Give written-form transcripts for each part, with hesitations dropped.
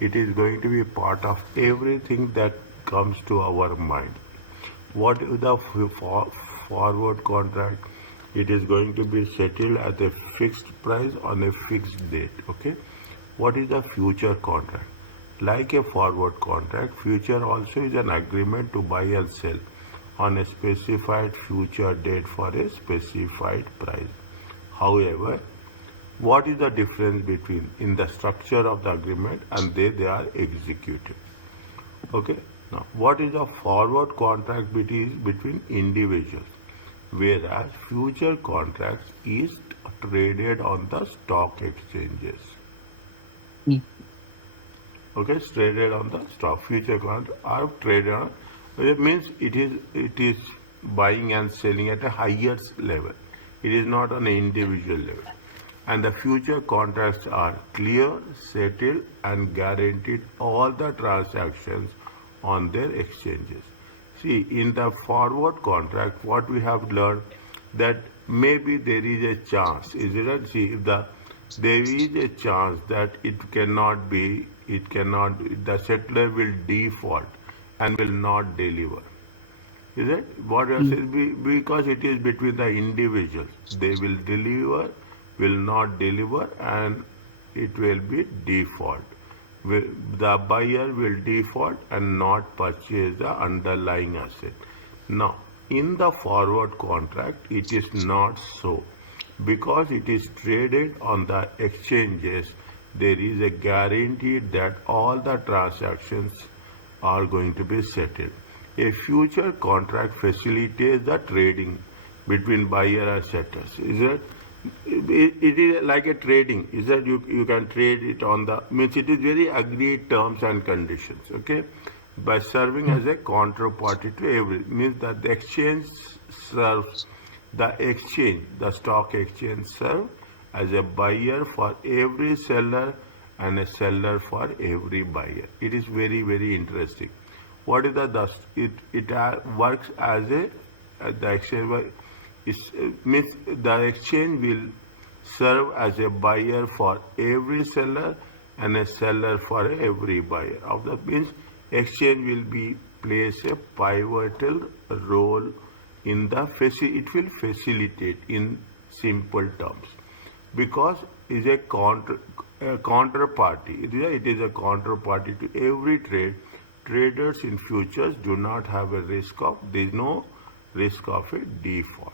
It is going to be part of everything that comes to our mind. What is the forward contract? It is going to be settled at a fixed price on a fixed date. Okay. What is the future contract? Like a forward contract, future also is an agreement to buy and sell on a specified future date for a specified price. However, what is the difference between in the structure of the agreement and they are executed? Okay. Now, what is the forward contract between individuals? Whereas future contracts is traded on the stock exchanges. Mm. Okay, it's traded on the stock. Future contracts are traded on. It means it is buying and selling at a higher level. It is not on an individual level. And the future contracts are clear, settled, and guaranteed all the transactions on their exchanges. See, in the forward contract, what we have learned that maybe there is a chance, is it not? See, if there is a chance that the settler will default and will not deliver. Is it? What you are Mm. saying? Because it is between the individuals. They will deliver, will not deliver, and it will be default. The buyer will default and not purchase the underlying asset. Now, in the forward contract, it is not so. Because it is traded on the exchanges, there is a guarantee that all the transactions are going to be settled. A future contract facilitates the trading between buyer and sellers. Is it? It is like a trading. Is that you can trade it on the means it is very agreed terms and conditions. Okay, by serving Mm. as a counterparty to every means that the exchange serves the stock exchange serve as a buyer for every seller and a seller for every buyer. It is very interesting. What is the dust? It works as a the exchange means the exchange will serve as a buyer for every seller and a seller for every buyer. Of that means exchange will be plays a pivotal role in the it will facilitate in simple terms because is a counterparty. It is a counterparty to every trade. Traders in futures do not have a risk of there is no risk of a default.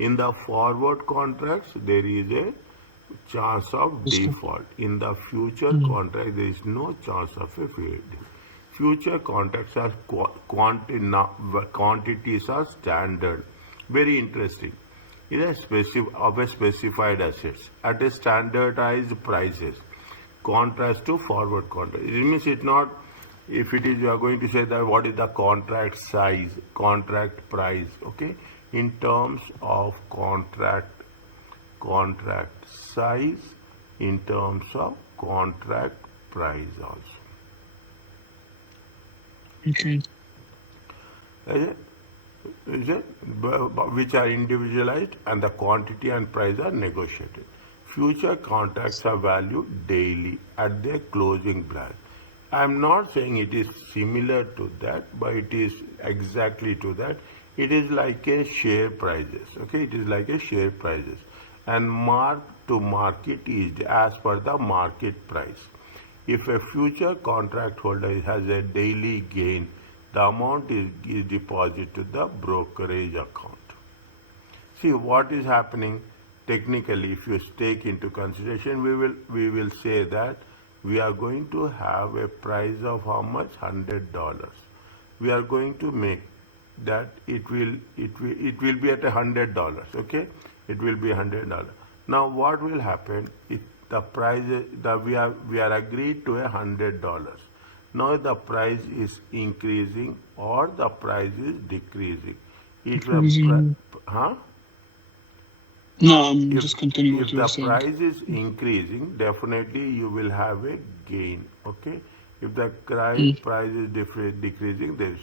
In the forward contracts, there is a chance of Understood. default. In the future Mm. contract, there is no chance of a default. Future contracts are quantities are standard. Very interesting. It is of a specified assets at a standardized prices. Contrast to forward contract. It means it's not if it is you are going to say that what is the contract size, contract price, okay? In terms of contract size, in terms of contract price also. Okay. Is it? Is it? Which are individualized and the quantity and price are negotiated. Future contracts are valued daily at their closing price. I am not saying it is similar to that, but it is exactly to that. It is like a share prices. Okay, it is like a share prices, and mark to market is as per the market price. If a future contract holder has a daily gain, the amount is deposited to the brokerage account. See what is happening technically. If you take into consideration, we will say that we are going to have a price of how much $100. We are going to make that it will be at $100. Okay, it will be $100. Now what will happen if the price we are agreed to $100. Now the price is increasing or the price is decreasing. If the Increasing. huh? No, if just continue what if you were the saying. price is increasing, definitely you will have a gain. Okay. If the Mm. price is decreasing, there is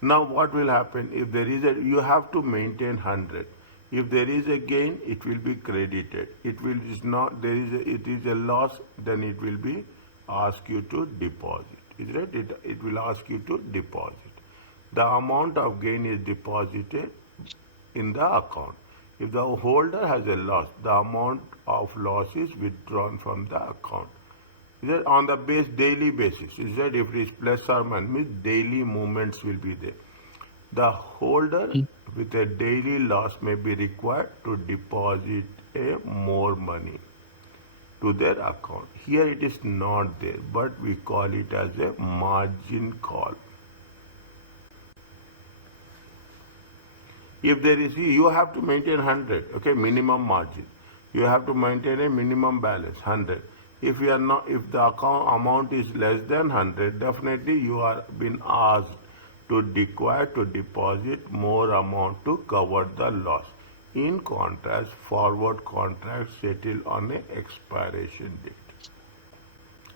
now what will happen if there is a you have to maintain 100. If there is a gain, it will be credited. It will is not there is a, it is a loss, then it will be ask you to deposit. Is right? It will ask you to deposit. The amount of gain is deposited in the account. If the holder has a loss, the amount of loss is withdrawn from the account. Is that on the daily basis? Is that if it is plus or minus, means daily movements will be there. The holder mm, with a daily loss may be required to deposit a more money to their account. Here it is not there, but we call it as a margin call. If there is, you have to maintain 100, okay, minimum margin. You have to maintain a minimum balance, 100. If you are not, if the account amount is less than 100, definitely you are being asked to require to deposit more amount to cover the loss. In contrast, forward contracts settle on a expiration date.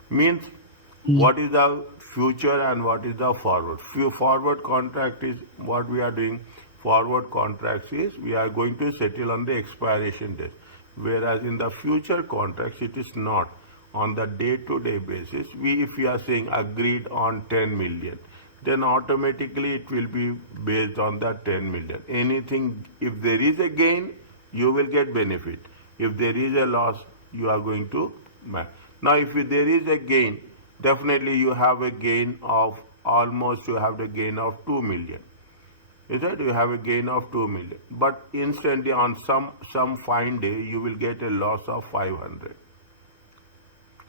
Means mm, what is the future and what is the forward? Forward contract is what we are doing. Forward contracts is we are going to settle on the expiration date. Whereas in the future contracts, it is not. On the day-to-day basis, if we are saying agreed on 10 million, then automatically it will be based on the 10 million. Anything, if there is a gain, you will get benefit. If there is a loss, you are going to match. Now, if there is a gain, definitely you have a gain of almost, you have the gain of 2 million. Is that you have a gain of 2 million. But instantly on some fine day, you will get a loss of 500.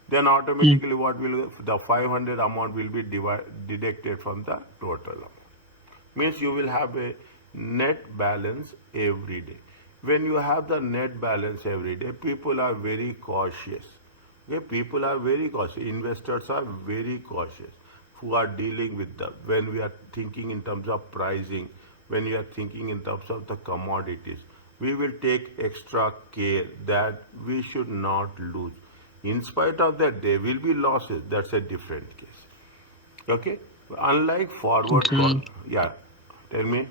Then mm, automatically what will the 500 amount will be deducted from the total amount. Means you will have a net balance every day. When you have the net balance every day, people are very cautious. Okay, people are very cautious. Investors are very cautious who are dealing with the when we are thinking in terms of pricing, when we are thinking in terms of the commodities, we will take extra care that we should not lose. In spite of that, there will be losses. That's a different case. Okay? Unlike okay. yeah, tell me.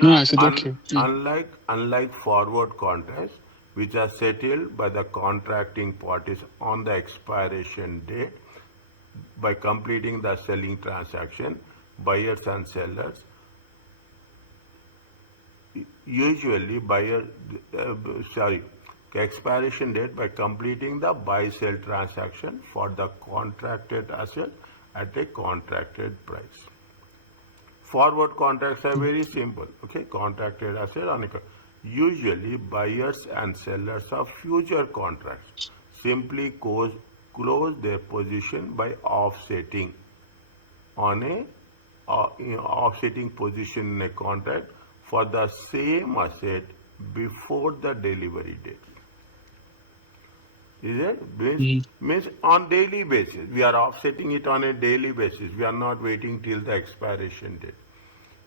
No, I said okay. Mm, Unlike forward contracts, which are settled by the contracting parties on the expiration date by completing the selling transaction, buyers and sellers usually expiration date by completing the buy-sell transaction for the contracted asset at a contracted price. Forward contracts are mm, very simple. Okay, contracted asset on a usually buyers and sellers of future contracts simply close their position by offsetting on a offsetting position in a contract for the same asset before the delivery date. Is it? mm, Means on daily basis. We are offsetting it on a daily basis. We are not waiting till the expiration date.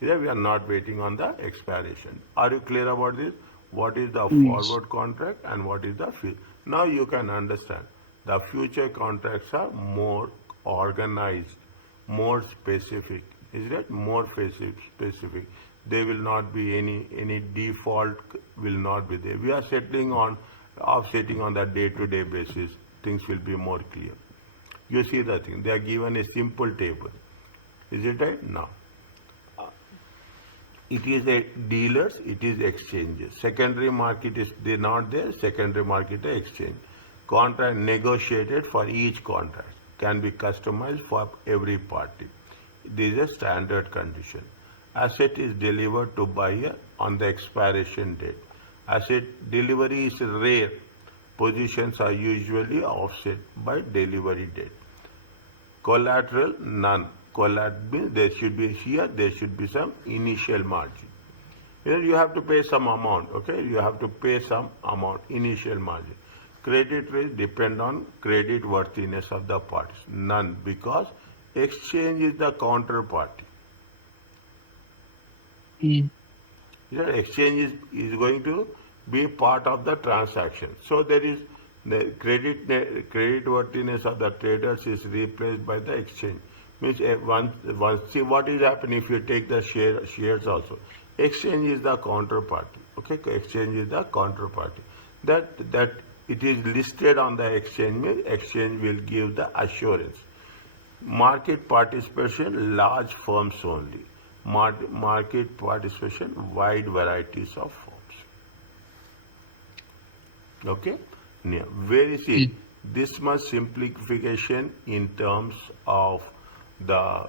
We are not waiting on the expiration. Are you clear about this? What is the yes. forward contract and what is the future? Now you can understand. The future contracts are more organized, more specific. Is that more specific? There will not be any default will not be there. We are settling on offsetting on the day-to-day basis. Things will be more clear. You see the thing. They are given a simple table. Is it right? Now. It is a dealers, it is exchanges. Secondary market is they not there, secondary market is exchange. Contract negotiated for each contract can be customized for every party. This is a standard condition. Asset is delivered to buyer on the expiration date. Asset delivery is rare. Positions are usually offset by delivery date. Collateral, none. Collateral means there should be here, there should be some initial margin. Here you have to pay some amount, okay? You have to pay some amount, initial margin. Credit risk depend on credit worthiness of the parties. None, because exchange is the counterparty. Mm, Exchange is going to be part of the transaction. So there is the credit worthiness of the traders is replaced by the exchange. Means once see what is happening if you take the shares also. Exchange is the counterparty. Okay, exchange is the counterparty. That it is listed on the exchange means exchange will give the assurance. Market participation, large firms only. Market participation, wide varieties of firms. Okay? Yeah. Very mm, see. This much simplification in terms of the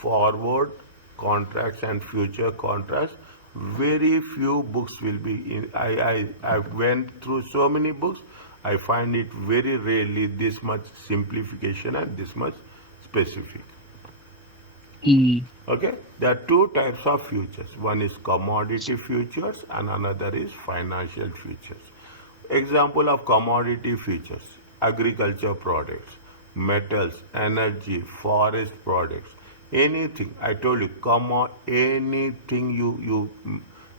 forward contracts and future contracts. Very few books will be in. I went through so many books. I find it very rarely this much simplification and this much specific. mm, Okay, there are two types of futures. One is commodity futures and another is financial futures. Example of commodity futures: agriculture products, metals, energy, forest products, anything. I told you, anything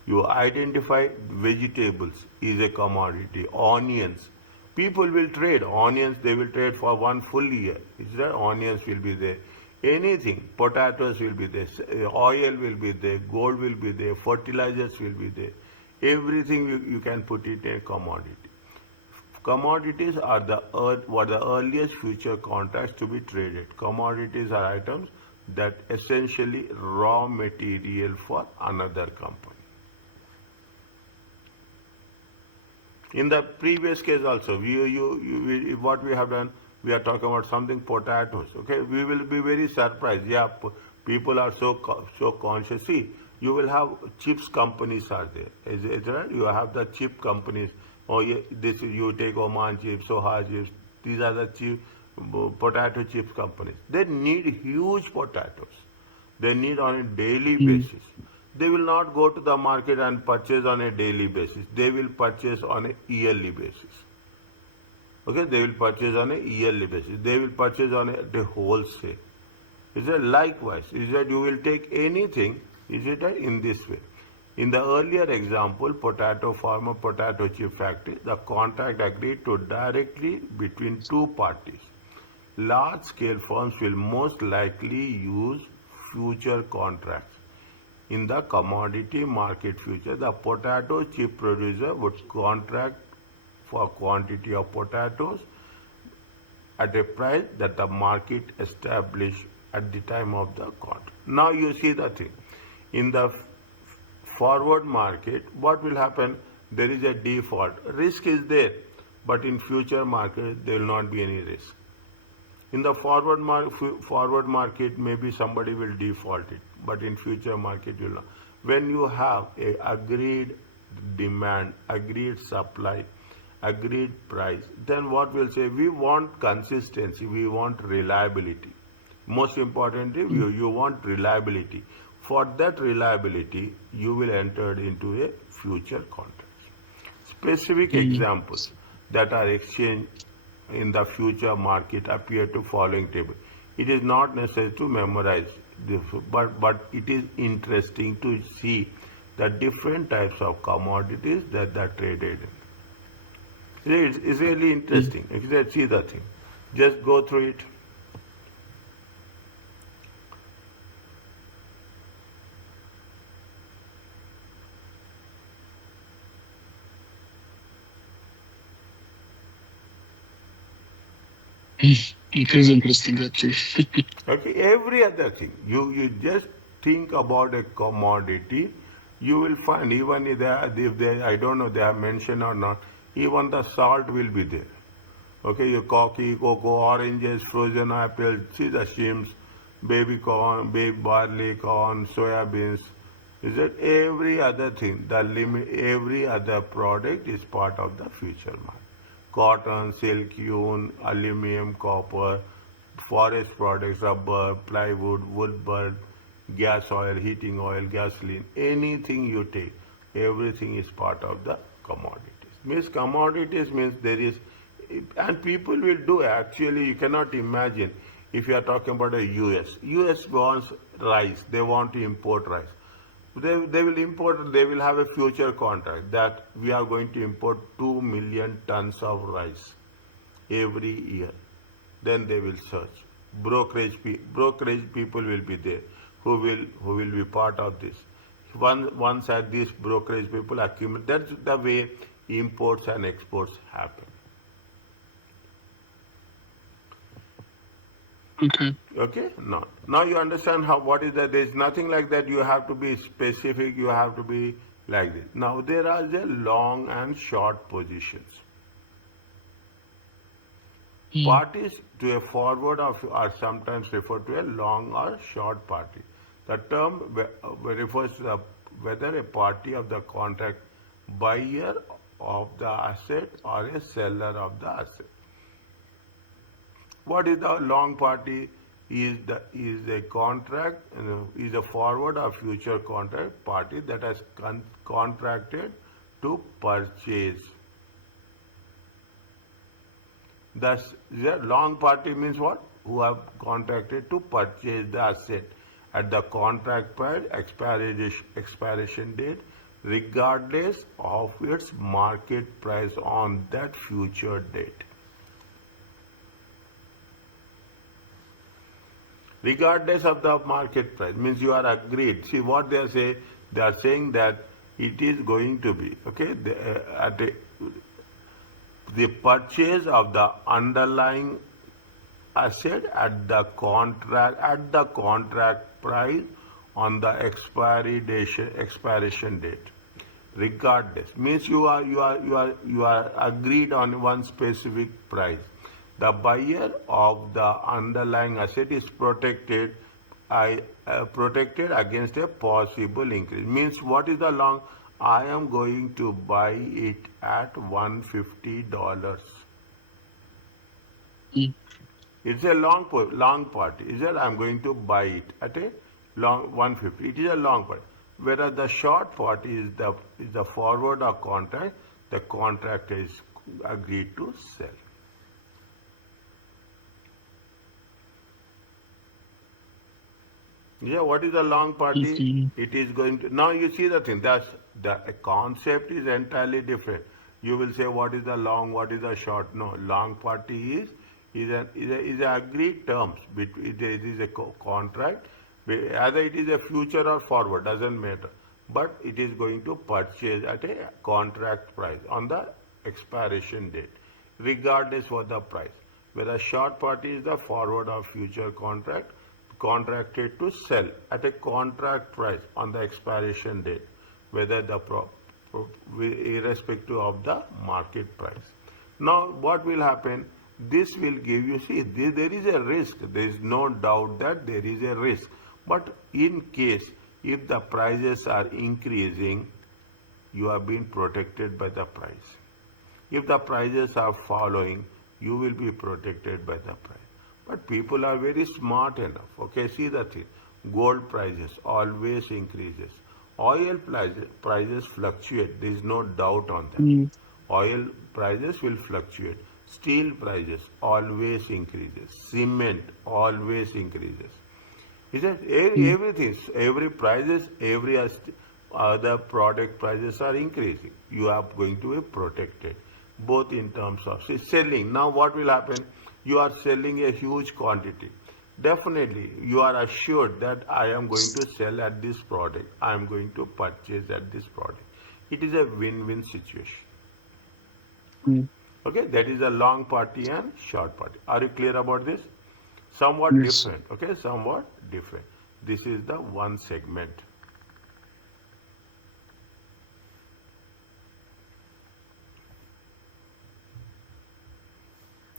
you identify. Vegetables is a commodity. Onions, people will trade onions. They will trade for one full year. Is that onions will be there? Anything, potatoes will be there, oil will be there, gold will be there, fertilizers will be there. Everything you can put it in a commodity. Commodities are were the earliest future contracts to be traded. Commodities are items that essentially raw material for another company. In the previous case also, what we have done, we are talking about something potatoes. Okay, we will be very surprised. Yeah, people are so conscious. See, you will have chips companies are there. Is right? You have the chip companies. Oh, yeah, this you take Oman chips, Soha chips. These are the chip, potato chips companies. They need huge potatoes. They need on a daily mm, basis. They will not go to the market and purchase on a daily basis. They will purchase on a yearly basis. Okay, they will purchase on a yearly basis. They will purchase on a wholesale. Is that likewise? Is that you will take anything? Is it in this way? In the earlier example, potato farmer, potato chip factory, the contract agreed to directly between two parties. Large scale firms will most likely use future contracts. In the commodity market future, the potato chip producer would contract for quantity of potatoes at a price that the market established at the time of the contract. Now you see the thing. In the forward market, what will happen? There is a default. Risk is there, but in future market, there will not be any risk. In the forward market, maybe somebody will default it, but in future market, you'll not. When you have a agreed demand, agreed supply, agreed price, then what we'll say, we want consistency, we want reliability. Most importantly, mm, you want reliability. For that reliability, you will enter into a future contract. Specific mm, examples that are exchanged in the future market appear to following table. It is not necessary to memorize this, but it is interesting to see the different types of commodities that are traded in. It's really mm. interesting. If you see the thing, just go through it. It is interesting actually. Okay, every other thing. You just think about a commodity, you will find even if they I don't know they have mentioned or not, even the salt will be there. Okay, your coffee, cocoa, oranges, frozen apples, see the shrimps, baby corn, baby barley corn, soya beans. Is that every other thing? The limit, every other product is part of the future market. Cotton, silk, yarn, aluminum, copper, forest products, rubber, plywood, wood bulb, gas oil, heating oil, gasoline, anything you take, everything is part of the commodities. Means commodities means there is, and people will do actually, you cannot imagine if you are talking about a US. US wants rice, they want to import rice. They will import, they will have a future contract that we are going to import 2 million tons of rice every year. Then they will search. Brokerage people will be there who will be part of this. One side, these brokerage people accumulate. That's the way imports and exports happen. Okay. Okay, now you understand how what is that? There is nothing like that. You have to be specific. You have to be like this. Now there are the long and short positions. Mm. Parties to a forward of are sometimes referred to a long or short party. The term refers to whether a party of the contract buyer of the asset or a seller of the asset. What is the long party? Is a contract, is a forward or future contract party that has contracted to purchase. Thus, the long party means what? Who have contracted to purchase the asset at the contract price expiration date, regardless of its market price on that future date. Regardless of the market price means you are agreed. See what they are saying that it is going to be okay. The purchase of the underlying asset at the contract price on the expiration date. Regardless means you are agreed on one specific price. The buyer of the underlying asset is protected against a possible increase. Means what is the long? I am going to buy it at $150. Mm. It's a long part. Is that I'm going to buy it at a long 150. It is a long part. Whereas the short part is the forward or contract. The contract is agreed to sell. Yeah, what is the long party? Okay. It is going to now you see the thing. That's the concept is entirely different. You will say what is the long, what is the short? No, long party is a agreed terms between it is a contract. Either it is a future or forward doesn't matter, but it is going to purchase at a contract price on the expiration date, regardless for the price. Whereas short party is the forward or future contract contracted to sell at a contract price on the expiration date, whether irrespective of the market price. Now, what will happen? This will give you, see, there is a risk. There is no doubt that there is a risk. But in case if the prices are increasing, you are being protected by the price. If the prices are following, you will be protected by the price. But people are very smart enough. Okay, see the thing. Gold prices always increases. Oil prices fluctuate. There is no doubt on that. Mm. Oil prices will fluctuate. Steel prices always increases. Cement always increases. Is that Mm. everything? Every prices, every other product prices are increasing. You are going to be protected, both in terms of selling. Now, what will happen? You are selling a huge quantity. Definitely, you are assured that I am going to sell at this product. I am going to purchase at this product. It is a win-win situation. Mm. Okay, that is a long party and short party. Are you clear about this? Somewhat Yes. different. Okay, somewhat different. This is the one segment.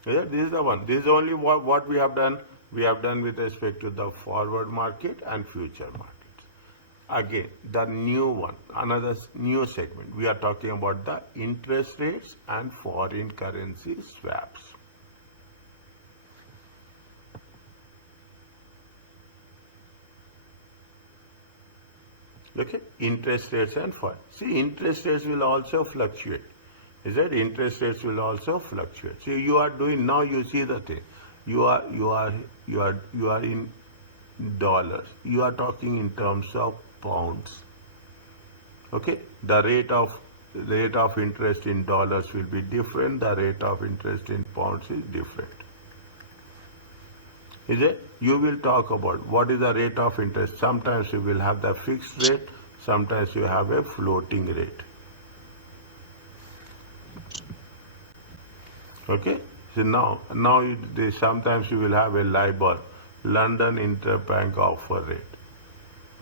Yeah, this is the one. This is only what we have done. We have done with respect to the forward market and future markets. Again, the new one, another new segment. We are talking about the interest rates and foreign currency swaps. Okay, interest rates and foreign. See, interest rates will also fluctuate. Is that interest rates will also fluctuate. So you are doing now. You see the thing. You are in dollars. You are talking in terms of pounds. Okay, the rate of interest in dollars will be different. The rate of interest in pounds is different. Is it? You will talk about what is the rate of interest. Sometimes you will have the fixed rate. sometimes you have a floating rate. Okay, so sometimes you will have a LIBOR, London Interbank Offer Rate.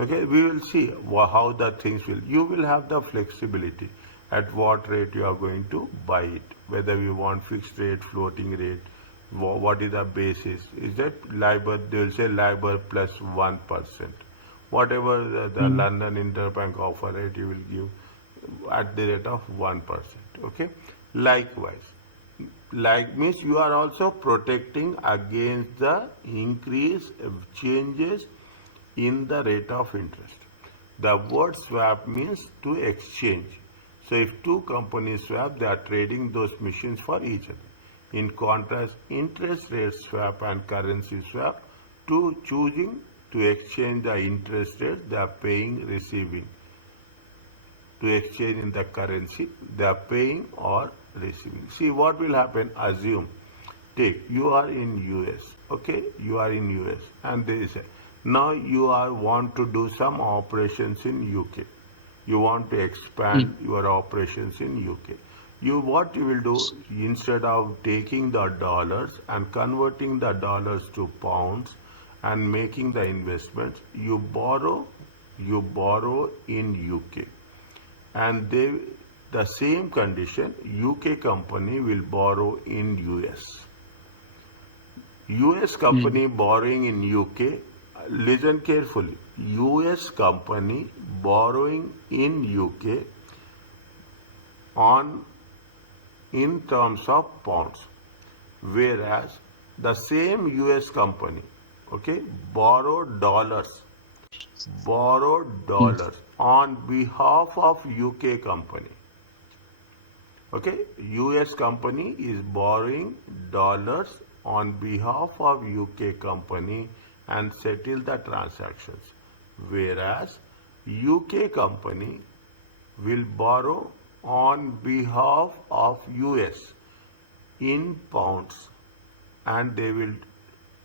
Okay, we will see how the things will. You will have the flexibility at what rate you are going to buy it. Whether you want fixed rate, floating rate, what is the basis? Is that LIBOR? They will say LIBOR plus 1%. Whatever the London Interbank Offer Rate you will give at the rate of 1%. Okay, likewise. Like means you are also protecting against the increase of changes in the rate of interest. The word swap means to exchange. So if two companies swap, they are trading those machines for each other. In contrast, interest rate swap and currency swap, to choosing to exchange the interest rate they are paying, receiving. To exchange in the currency they are paying or receiving. See what will happen. Assume, take you are in US, okay, you are in US, and there is a, now you are want to do some operations in UK. You want to expand your operations in UK. What you will do, instead of taking the dollars and converting the dollars to pounds and making the investments, you borrow in UK, and the same condition UK company will borrow in US. US company borrowing in UK, listen carefully, US company borrowing in UK in terms of pounds, whereas the same US company, okay, borrowed dollars on behalf of UK company. Okay, US company is borrowing dollars on behalf of UK company and settle the transactions, whereas UK company will borrow on behalf of US in pounds, and they will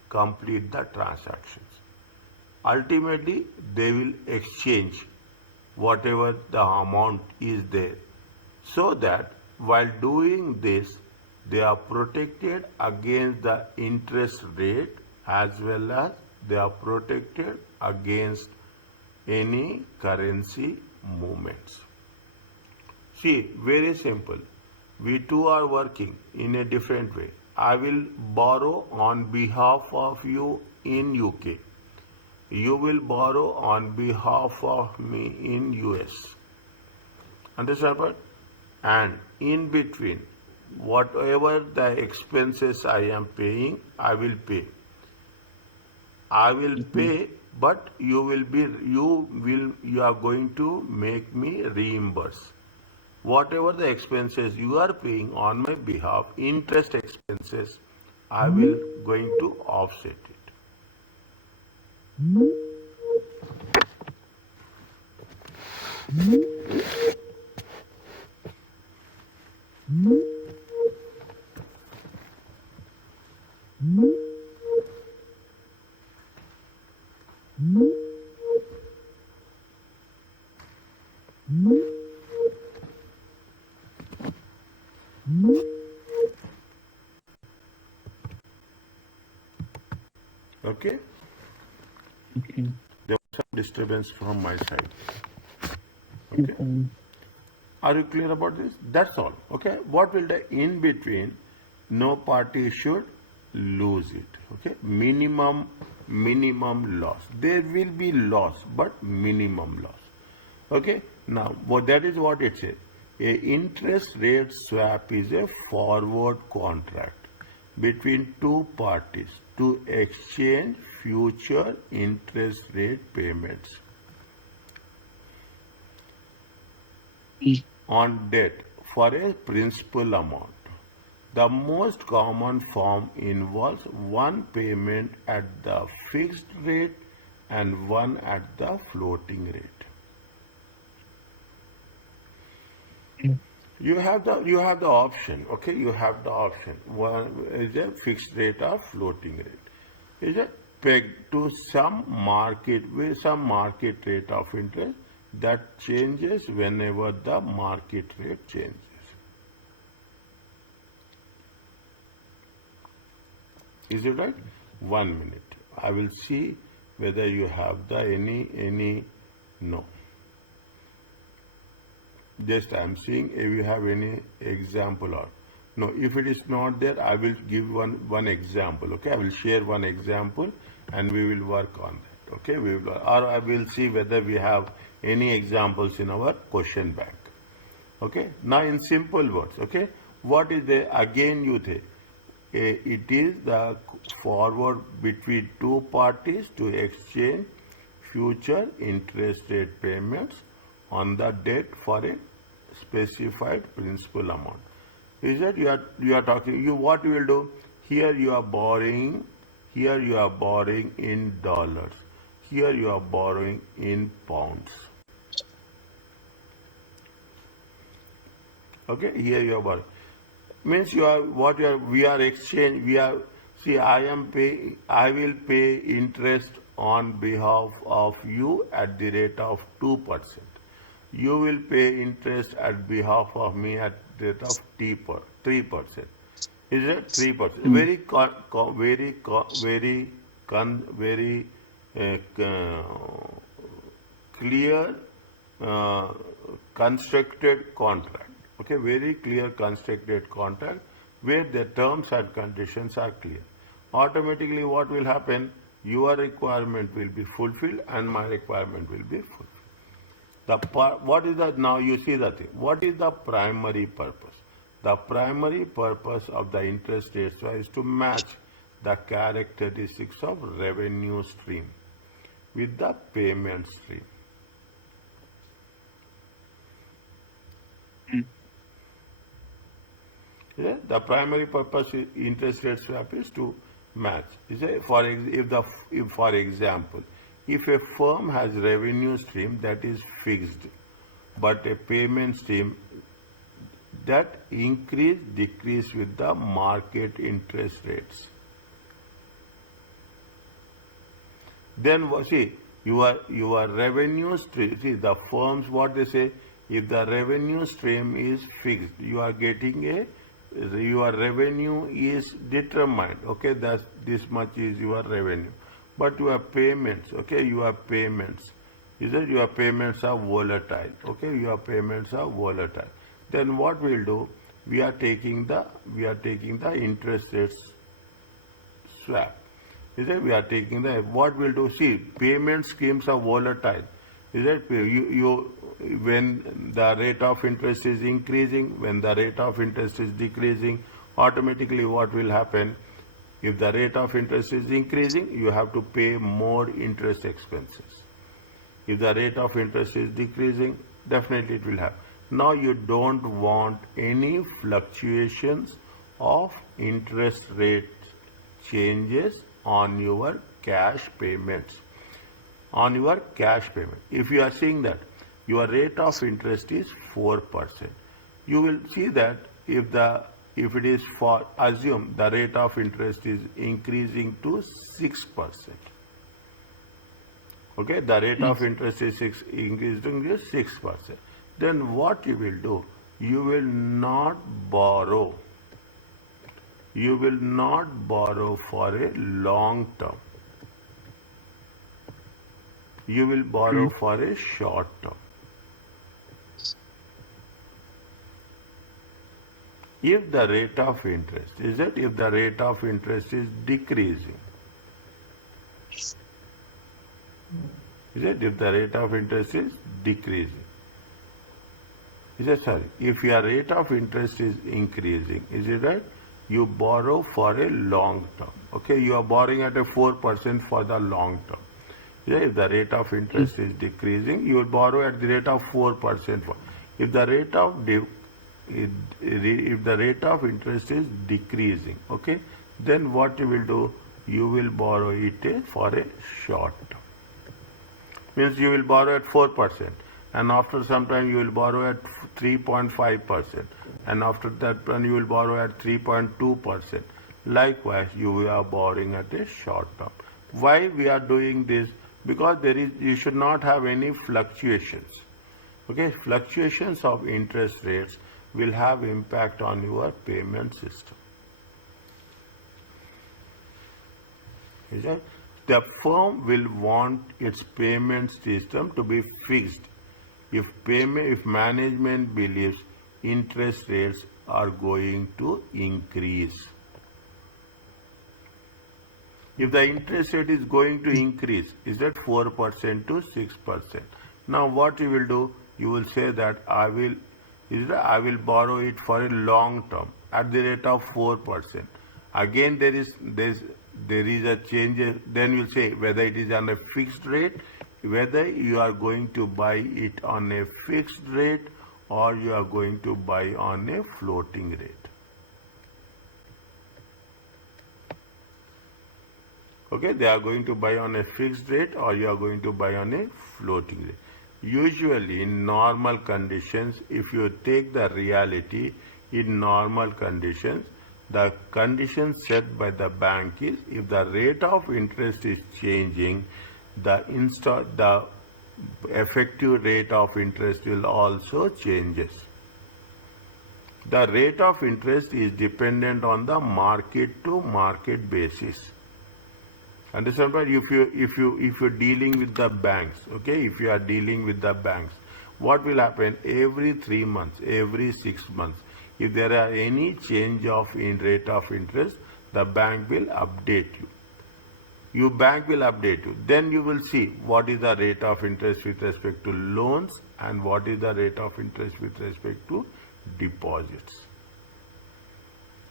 complete the transactions. Ultimately, they will exchange whatever the amount is there, so that while doing this, they are protected against the interest rate, as well as they are protected against any currency movements. See, very simple. We two are working in a different way. I will borrow on behalf of you in UK. You will borrow on behalf of me in US. Understand what? And in between, whatever the expenses I am paying, I will pay. I will pay, but you are going to make me reimburse. Whatever the expenses you are paying on my behalf, interest expenses, I will going to offset it. Okay? Okay. There was some disturbance from my side. Okay? Are you clear about this? That's all. Okay? What will the in between? No party should lose it. Okay? Minimum loss. There will be loss, but minimum loss. Okay? Now, that is what it says. A interest rate swap is a forward contract between two parties to exchange future interest rate payments on debt for a principal amount. The most common form involves one payment at the fixed rate and one at the floating rate. You have the option, okay? You have the option. One is a fixed rate or floating rate. Is it pegged to some market rate of interest? that changes whenever the market rate changes. Is it right? 1 minute. I will see whether you have the any no. Just I am seeing if you have any example or no. If it is not there, I will give one example. Okay, I will share one example and we will work on that. Okay, we will, or I will see whether we have any examples in our question bank. Okay, now in simple words. Okay, what is the again you say? It is the forward between two parties to exchange future interest rate payments on the debt for a specified principal amount. Is that you are talking what you will do? Here you are borrowing in dollars. Here you are borrowing in pounds. Okay, here you are borrowing. Means we are see I will pay interest on behalf of you at the rate of 2%. You will pay interest at behalf of me at the rate of 3%. Is it 3%? Very clear constructed contract. Okay, very clear constructed contract where the terms and conditions are clear. Automatically what will happen? Your requirement will be fulfilled and my requirement will be fulfilled. What is that? Now you see the thing. What is the primary purpose? The primary purpose of the interest rate swap is to match the characteristics of revenue stream with the payment stream. Yeah, the primary purpose of interest rate swap is to match. For example, if a firm has revenue stream that is fixed, but a payment stream that decrease with the market interest rates, then see your revenue stream. See the firms what they say. If the revenue stream is fixed, you are getting your revenue is determined. Okay, this much is your revenue. But your payments, okay, your payments, your payments are volatile. Okay, your payments are volatile. Then what we'll do? We are taking the interest rates swap. We are taking what we'll do? See, payment schemes are volatile. When the rate of interest is increasing, when the rate of interest is decreasing, automatically what will happen? If the rate of interest is increasing, you have to pay more interest expenses. If the rate of interest is decreasing, definitely it will happen. Now you don't want any fluctuations of interest rate changes on your cash payments. On your cash payment. If you are seeing that your rate of interest is 4%, you will see that if it is for assume the rate of interest is increasing to 6%. Okay, the rate of interest is increasing to 6%. Then what you will do? You will not borrow. You will not borrow for a long term. You will borrow for a short term. If the rate of interest is decreasing, if the rate of interest is decreasing, if your rate of interest is increasing, is it right? You borrow for a long term. Okay, you are borrowing at a 4% for the long term. If the rate of interest is decreasing, you will borrow at the rate of 4%. If the rate of interest is decreasing, okay, then what you will do? You will borrow it for a short term. Means you will borrow at 4%, and after some time you will borrow at 3.5%, and after that one you will borrow at 3.2%. Likewise, you are borrowing at a short term. Why we are doing this? because you should not have any fluctuations. Okay, fluctuations of interest rates will have impact on your payment system. Is it? The firm will want its payment system to be fixed if management believes interest rates are going to increase. If the interest rate is going to increase, is that 4% to 6%? Now what you will do, you will say that I will borrow it for a long term at the rate of 4%. Again there is a change. Then you will say whether it is on a fixed rate, whether you are going to buy it on a fixed rate or you are going to buy on a floating rate. Okay, they are going to buy on a fixed rate or you are going to buy on a floating rate. Usually in normal conditions, if you take the reality, in normal conditions, the condition set by the bank is if the rate of interest is changing, the effective rate of interest will also changes. The rate of interest is dependent on the market to market basis. Understand? But if you're dealing with the banks, okay, if you are dealing with the banks, what will happen every 3 months, every 6 months, if there are any change of rate of interest, the bank will update you. Your bank will update you. Then you will see what is the rate of interest with respect to loans and what is the rate of interest with respect to deposits.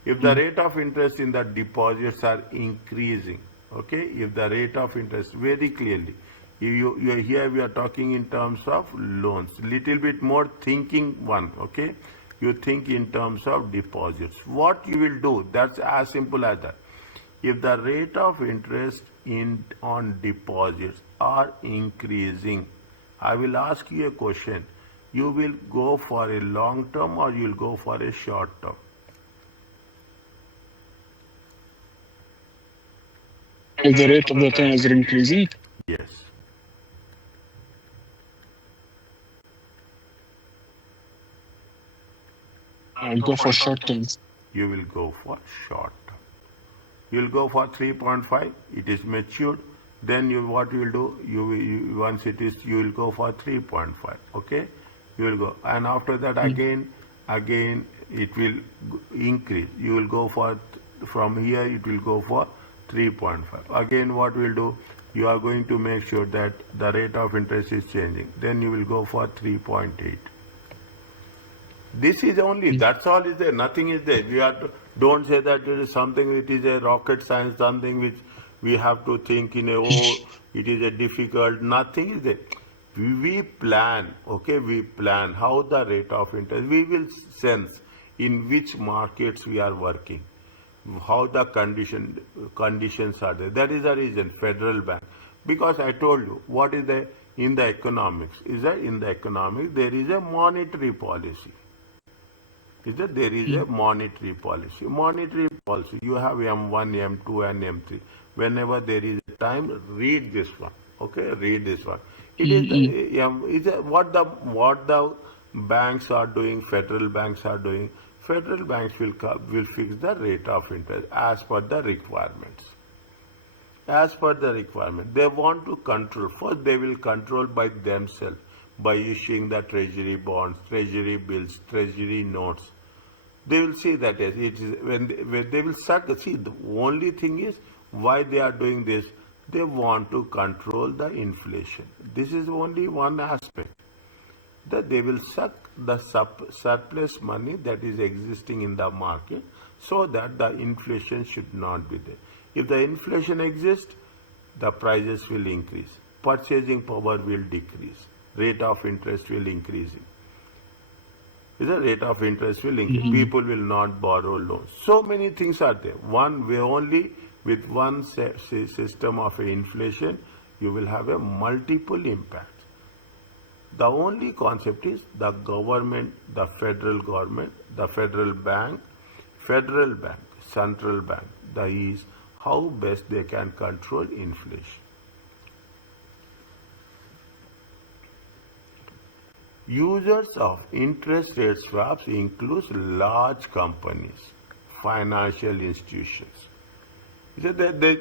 If the rate of interest in the deposits are increasing, okay, if the rate of interest very clearly, here we are talking in terms of loans, little bit more thinking one, okay, you think in terms of deposits. What you will do, that's as simple as that. If the rate of interest on deposits are increasing, I will ask you a question. You will go for a long term or you will go for a short term? If the rate of the return is increasing, Yes. I'll go for short terms. You will go for short term. You will go for 3.5. It is matured. Then what you will do? Once it is, you will go for 3.5. Okay, you will go, and after that again it will increase. You will go for from here. It will go for 3.5. Again, what we will do? You are going to make sure that the rate of interest is changing. Then you will go for 3.8. This is only, that's all is there, nothing is there. Don't say that it is something, it is a rocket science, something which we have to think in it is a difficult, nothing is there. We plan, okay, we plan how the rate of interest, we will sense in which markets we are working, how the conditions are there. That is the reason, Federal Bank. Because I told you, what is in the economics, is that in the economics, there is a monetary policy. Is that there is a monetary policy. Monetary policy, you have M1, M2 and M3. Whenever there is a time, read this one. Okay, read this one. It is what the banks are doing, federal banks are doing. Federal banks will fix the rate of interest as per the requirements. As per the requirement. They want to control. First, they will control by themselves, by issuing the treasury bonds, treasury bills, treasury notes. They will see that it is when they will suck. See, the only thing is why they are doing this. They want to control the inflation. This is only one aspect. That they will suck the surplus money that is existing in the market so that the inflation should not be there. If the inflation exists, the prices will increase. Purchasing power will decrease. Rate of interest will increase. The rate of interest will increase. People will not borrow loans. So many things are there. One way only, with one system of inflation, you will have a multiple impact. The only concept is the government, the federal government, the federal bank, central bank, is how best they can control inflation. Users of interest rate swaps includes large companies, financial institutions. So they they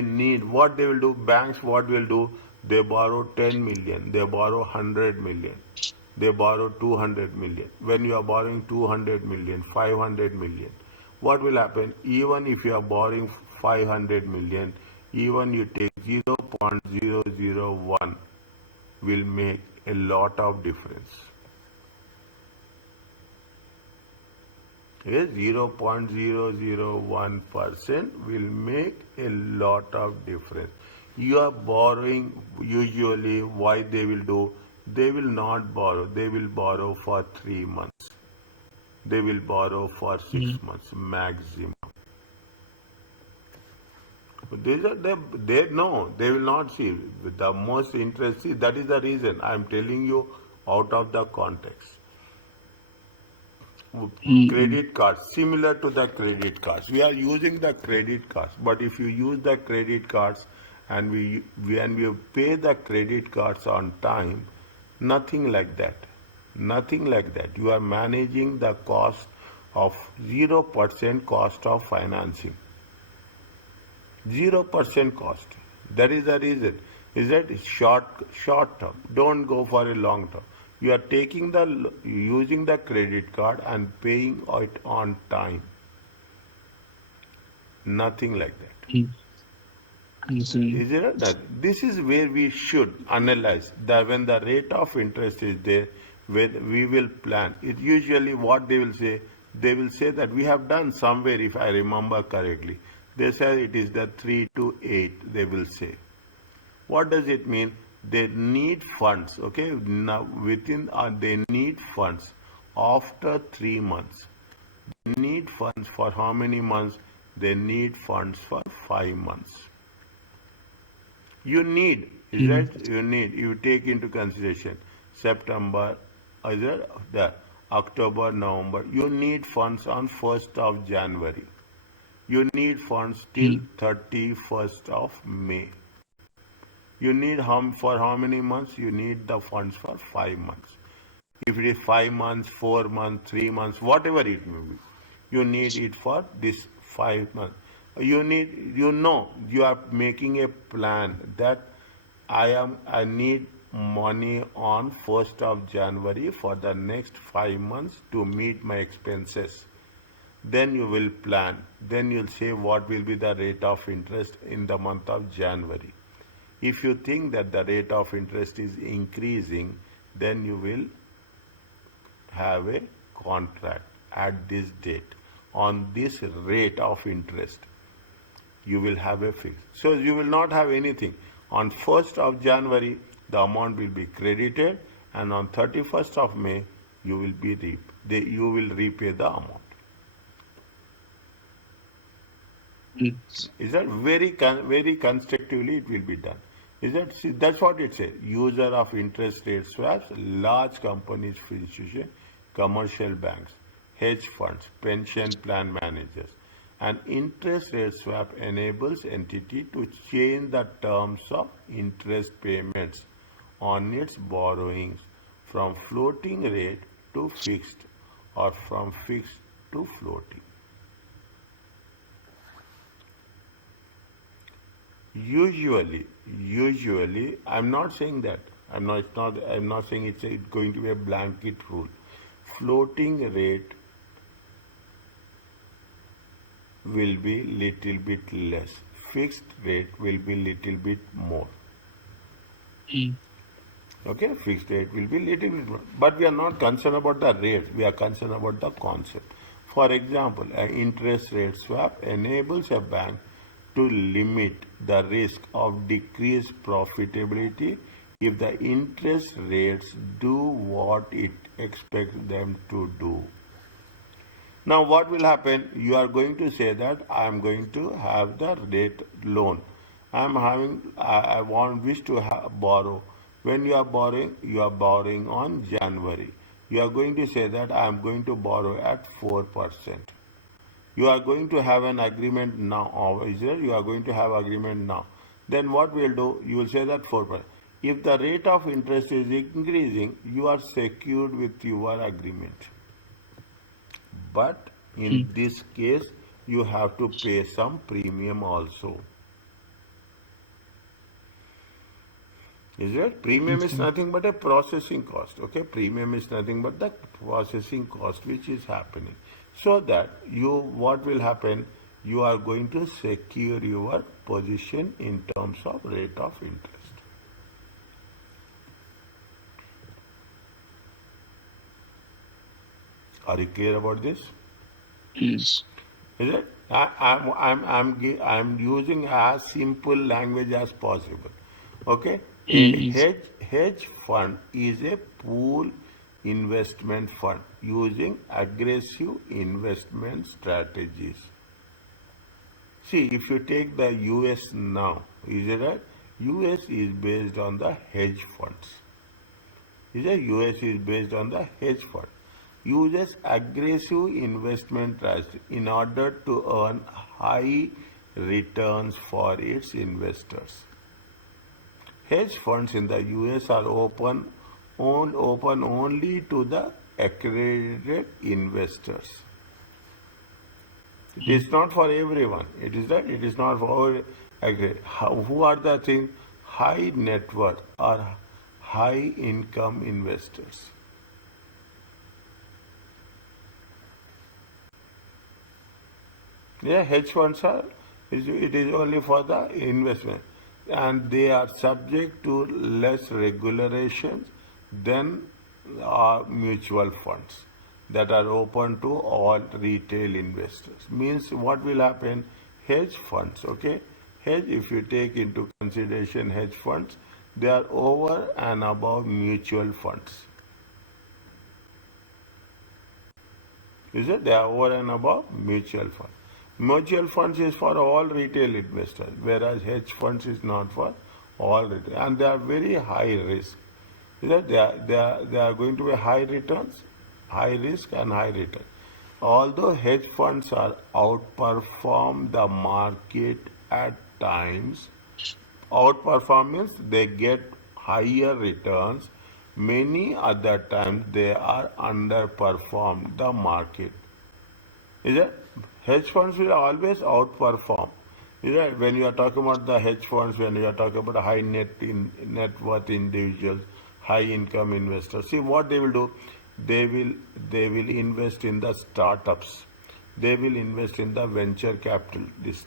need what they will do. Banks, what will do? They borrow 10 million, they borrow 100 million, they borrow 200 million. When you are borrowing 200 million, 500 million, what will happen? Even if you are borrowing 500 million, even you take 0.001 will make a lot of difference. Yes, 0.001% will make a lot of difference. You are borrowing, usually why they will do, they will not borrow, they will borrow for 3 months, they will borrow for six Mm. months maximum. These are they no, they will not see the most interest. See, that is the reason I am telling you out of the context. Mm. Credit cards, similar to the credit cards, we are using the credit cards, but if you use the credit cards and when we pay the credit cards on time, nothing like that, nothing like that, you are managing the cost of 0% cost of financing, 0% cost. That is the reason. Is that short term? Don't go for a long term. You are taking the using the credit card and paying it on time. Nothing like that. Mm. I see. Is it that this is where we should analyze that when the rate of interest is there, when we will plan. It usually what they will say that we have done somewhere, if I remember correctly. They say it is the 3 to 8, they will say. What does it mean? They need funds, okay? Now within they need funds after 3 months. They need funds for how many months? They need funds for 5 months. You need, is Mm. that you need, you take into consideration September, either the October, November. You need funds on 1st of January. You need funds till Mm. 31st of May. You need for how many months? You need the funds for 5 months. If it is 5 months, 4 months, 3 months, whatever it may be, you need it for this 5 months. You are making a plan that I need money on 1st of January for the next 5 months to meet my expenses. Then you will plan. Then you'll say what will be the rate of interest in the month of January. If you think that the rate of interest is increasing, then you will have a contract at this date on this rate of interest. You will have a fix. So you will not have anything. On 1st of January, the amount will be credited, and on 31st of May, you will you will repay the amount. Mm. Is that very constructively it will be done? Is that see, that's what it says? User of interest rate swaps, large companies, institutions, commercial banks, hedge funds, pension plan managers. An interest rate swap enables entity to change the terms of interest payments on its borrowings from floating rate to fixed or from fixed to floating. Usually, I'm not saying that. I'm not saying it's going to be a blanket rule. Floating rate will be little bit less. Fixed rate will be little bit more. Mm. Okay, fixed rate will be little bit more. But we are not concerned about the rates. We are concerned about the concept. For example, an interest rate swap enables a bank to limit the risk of decreased profitability if the interest rates do what it expects them to do. Now, what will happen? You are going to say that I am going to have the rate loan. I want wish to borrow. When you are borrowing on January. You are going to say that I am going to borrow at 4%. You are going to have an agreement now, or is there? You are going to have agreement now. Then what we'll do? You will say that 4%. If the rate of interest is increasing, you are secured with your agreement. But mm, in this case, you have to pay some premium also. Is it? Premium is okay. nothing but a processing cost. Okay, premium is nothing but the processing cost which is happening. So that what will happen? You are going to secure your position in terms of rate of interest. Are you clear about this? Yes. Is it? I'm using as simple language as possible. Okay? A Yes. hedge fund is a pool investment fund using aggressive investment strategies. See, if you take the US now, is it right? US is based on the hedge funds. Is it? US is based on the hedge fund. Uses aggressive investment strategy in order to earn high returns for its investors. Hedge funds in the US are open only to the accredited investors. It Mm, is not for everyone. It is that it is not for who are the things high net worth or high income investors. Yeah, hedge funds are it is only for the investment, and they are subject to less regulations than mutual funds that are open to all retail investors. Means what will happen? Hedge funds, okay? Hedge, if you take into consideration hedge funds, they are over and above mutual funds. Is it? They are over and above mutual fund. Mutual funds is for all retail investors, whereas hedge funds is not for all retail, and they are very high risk. Is it? They are going to be high returns, high risk and high return. Although hedge funds are outperform the market at times, outperform means they get higher returns. Many other times they are underperform the market. Is it? Hedge funds will always outperform. Is it? When you are talking about the hedge funds, when you are talking about high net worth individuals, high income investors, see what they will do. They will invest in the startups. They will invest in the venture capitalist.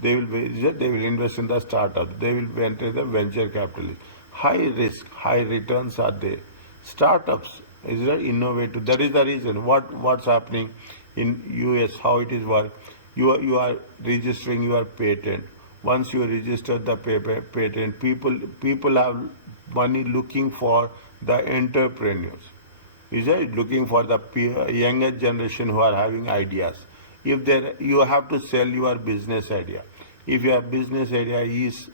They will invest in the startup. They will enter the venture capitalist. High risk, high returns are there. Startups is innovative. That is the reason. What's happening in US? How it is work? You are registering your patent. Once you register the patent, people have money looking for the entrepreneurs. Is it looking for the younger generation who are having ideas? If there, you have to sell your business idea. If your business idea is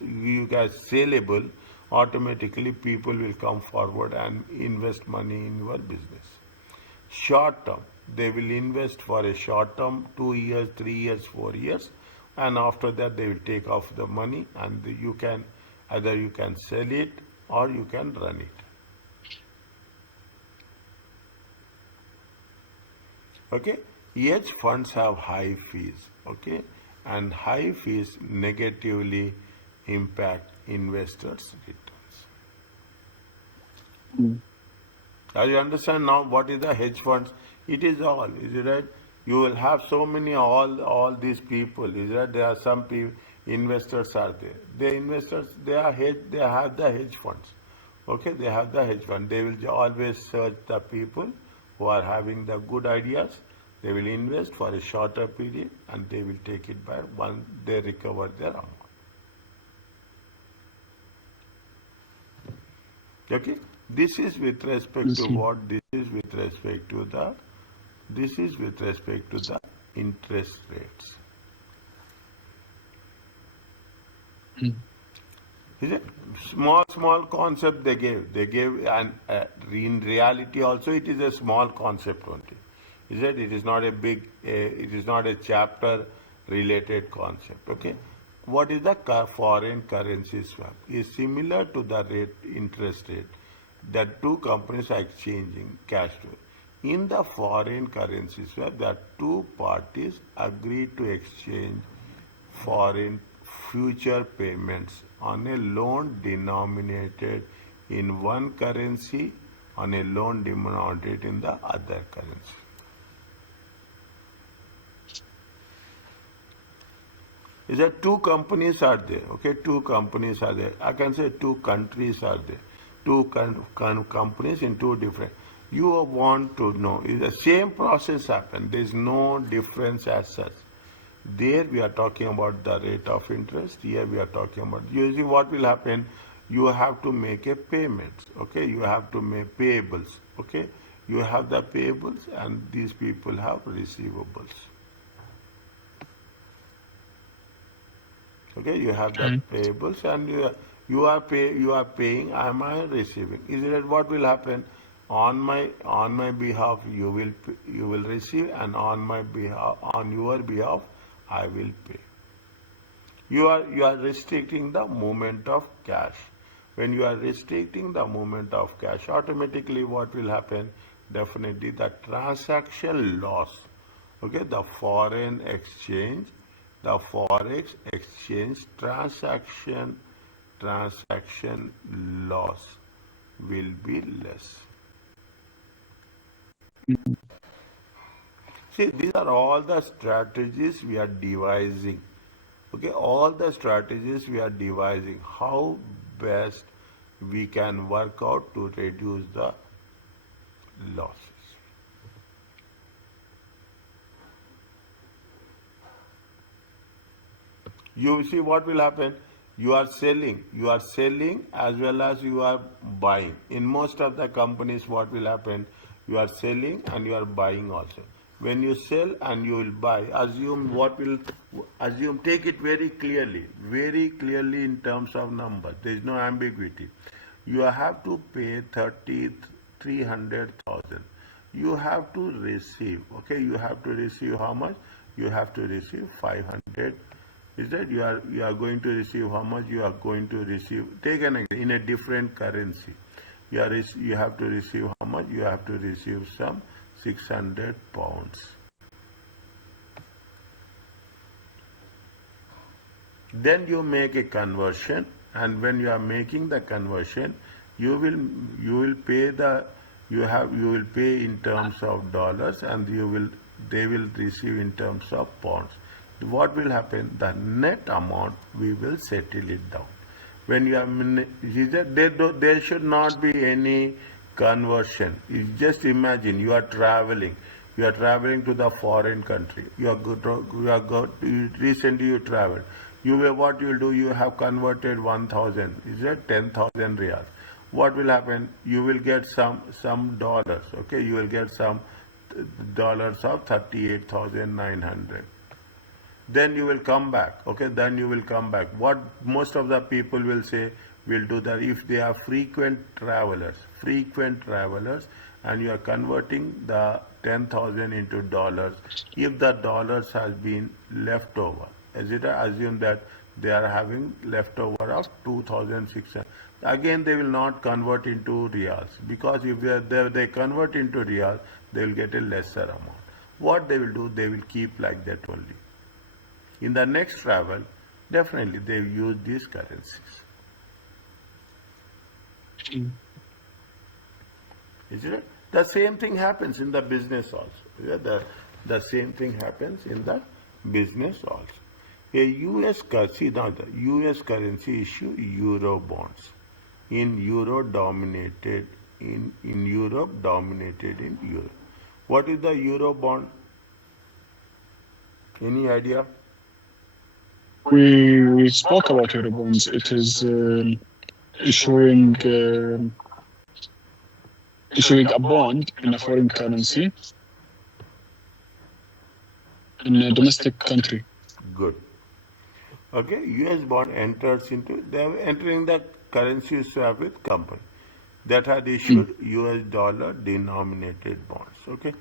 you guys saleable, automatically people will come forward and invest money in your business. Short term, they will invest for a short term, 2 years, 3 years, 4 years, and after that they will take off the money, and you can either you can sell it or you can run it. Okay, hedge funds have high fees. Okay, and high fees negatively impact investors' returns. mm, As you understand now what is the hedge funds? It is all, is it right? You will have so many all these people, is that there are some people, investors are there. The investors they have the hedge funds. Okay, they have the hedge fund. They will always search the people who are having the good ideas. They will invest for a shorter period and they will take it back once they recover their amount. Okay, this is with respect to okay. what? This is with respect to the interest rates. Mm, Is it small concept they gave? They gave, and in reality also it is a small concept only. Is it? It is not a big. It is not a chapter related concept. Okay. what is the foreign currency swap? Is similar to the interest rate that two companies are exchanging cash to. In the foreign currency swap, the two parties agree to exchange foreign future payments on a loan denominated in one currency on a loan denominated in the other currency. Is that two companies are there? Okay, two companies are there. I can say two countries are there. Two companies in two different. You want to know is the same process happen. There is no difference as such. There we are talking about the rate of interest. Here we are talking about usually what will happen. You have to make a payments. Okay, you have to make payables. Okay, you have the payables and these people have receivables. Okay, you have the Okay. payables and you are paying. Am I receiving? Is it what will happen? On my behalf you will receive, and on your behalf I will pay. You are restricting the movement of cash. When you are restricting the movement of cash, automatically what will happen? Definitely the transaction loss. Okay, the forex exchange transaction loss will be less. See, these are all the strategies we are devising. Okay, all the strategies we are devising. How best we can work out to reduce the losses. You see what will happen? You are selling as well as you are buying. In most of the companies, what will happen? You are selling and you are buying also. When you sell and you will buy, assume, take it very clearly in terms of number. There is no ambiguity. You have to pay 300,000. You have to receive, okay, you have to receive how much? You have to receive 500. Is that you are going to receive how much? You are going to receive, take an example, in a different currency. You have to receive how much? You have to receive some 600 pounds. Then you make a conversion, and when you are making the conversion, you will pay in terms of dollars, and they will receive in terms of pounds. What will happen? The net amount we will settle it down. When you are there should not be any conversion. You just imagine you are traveling. You are traveling to the foreign country. Recently you traveled. What you will do? You have converted 1,000. Is that 10,000 riyals? What will happen? You will get some dollars. Okay, you will get some dollars of 38,900. Then you will come back. Okay, then you will come back. What most of the people will say, will do that if they are frequent travelers, and you are converting the 10,000 into dollars. If the dollars has been left over, as it assume that they are having leftover of 2,600. Again, they will not convert into riyals, because if they convert into riyals, they will get a lesser amount. What they will do? They will keep like that only. In the next travel, definitely they use these currencies. Mm. Is it? The same thing happens in the business also. Yeah, the same thing happens in the business also. A US currency, now the US currency issue euro bonds in Europe dominated in Europe. What is the euro bond? Any idea? We spoke about Eurobonds. It is issuing issuing a bond in a foreign currency in a domestic country. Good. Okay, US bond enters into, they are entering the currency swap with company that had Mm. issued US dollar denominated bonds. Okay,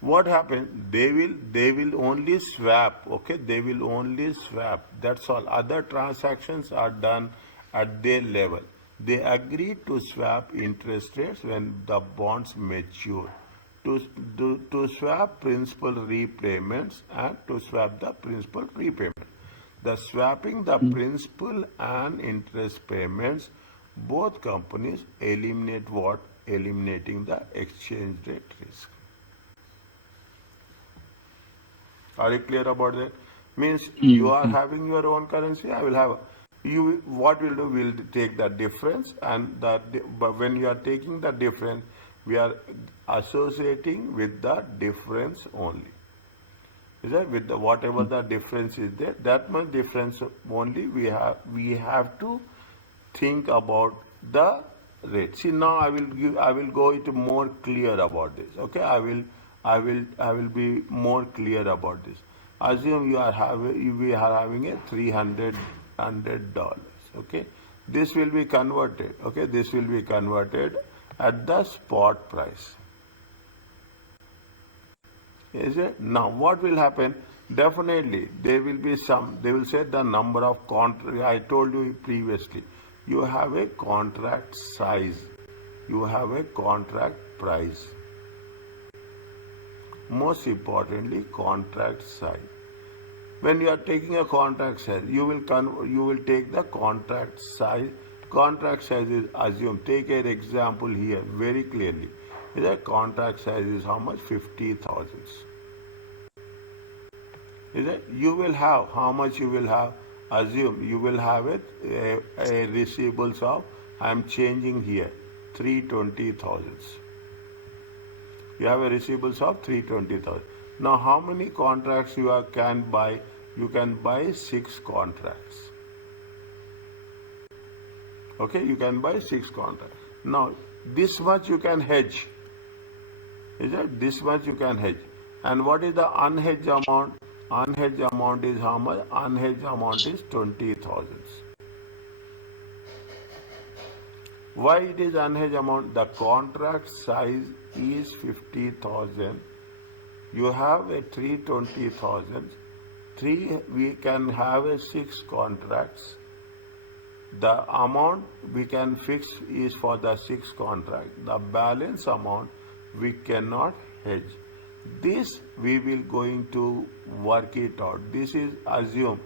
what happens? They will only swap. Okay, they will only swap. That's all. Other transactions are done at their level. They agree to swap interest rates when the bonds mature, to swap principal repayments and to swap the principal repayment. The swapping the principal and interest payments, both companies eliminate what? Eliminating the exchange rate risk. Are you clear about that? Means you are Mm-hmm. having your own currency, I will have. You, what we'll do, we'll take the difference, and but when you are taking the difference, we are associating with the difference only. Is that with the whatever the difference is there, that much difference only we have to think about the rate. See, now I will go into more clear about this. Okay, I will be more clear about this. Assume we are having a $300. Okay, this will be converted. Okay, this will be converted at the spot price. Is it? Now, what will happen? Definitely, there will be some, they will say the number of contract. I told you previously, you have a contract size, you have a contract price. Most importantly, contract size. When you are taking a contract size, you will take the contract size. Contract size is assumed. Take an example here very clearly. The contract size is how much? 50,000. Is it? You will have, how much you will have? Assume you will have a receivables of, I am changing here, 320,000. You have a receivables of 320,000. Now how many contracts can buy? You can buy 6 contracts. Okay, you can buy 6 contracts. Now this much you can hedge. Is it? This much you can hedge. And what is the unhedged amount? Unhedged amount is how much? Unhedged amount is 20,000. Why it is unhedged amount? The contract size is 50,000. You have a 320,000. We can have a 6 contracts. The amount we can fix is for the 6 contract. The balance amount we cannot hedge. This we will going to work it out. This is assume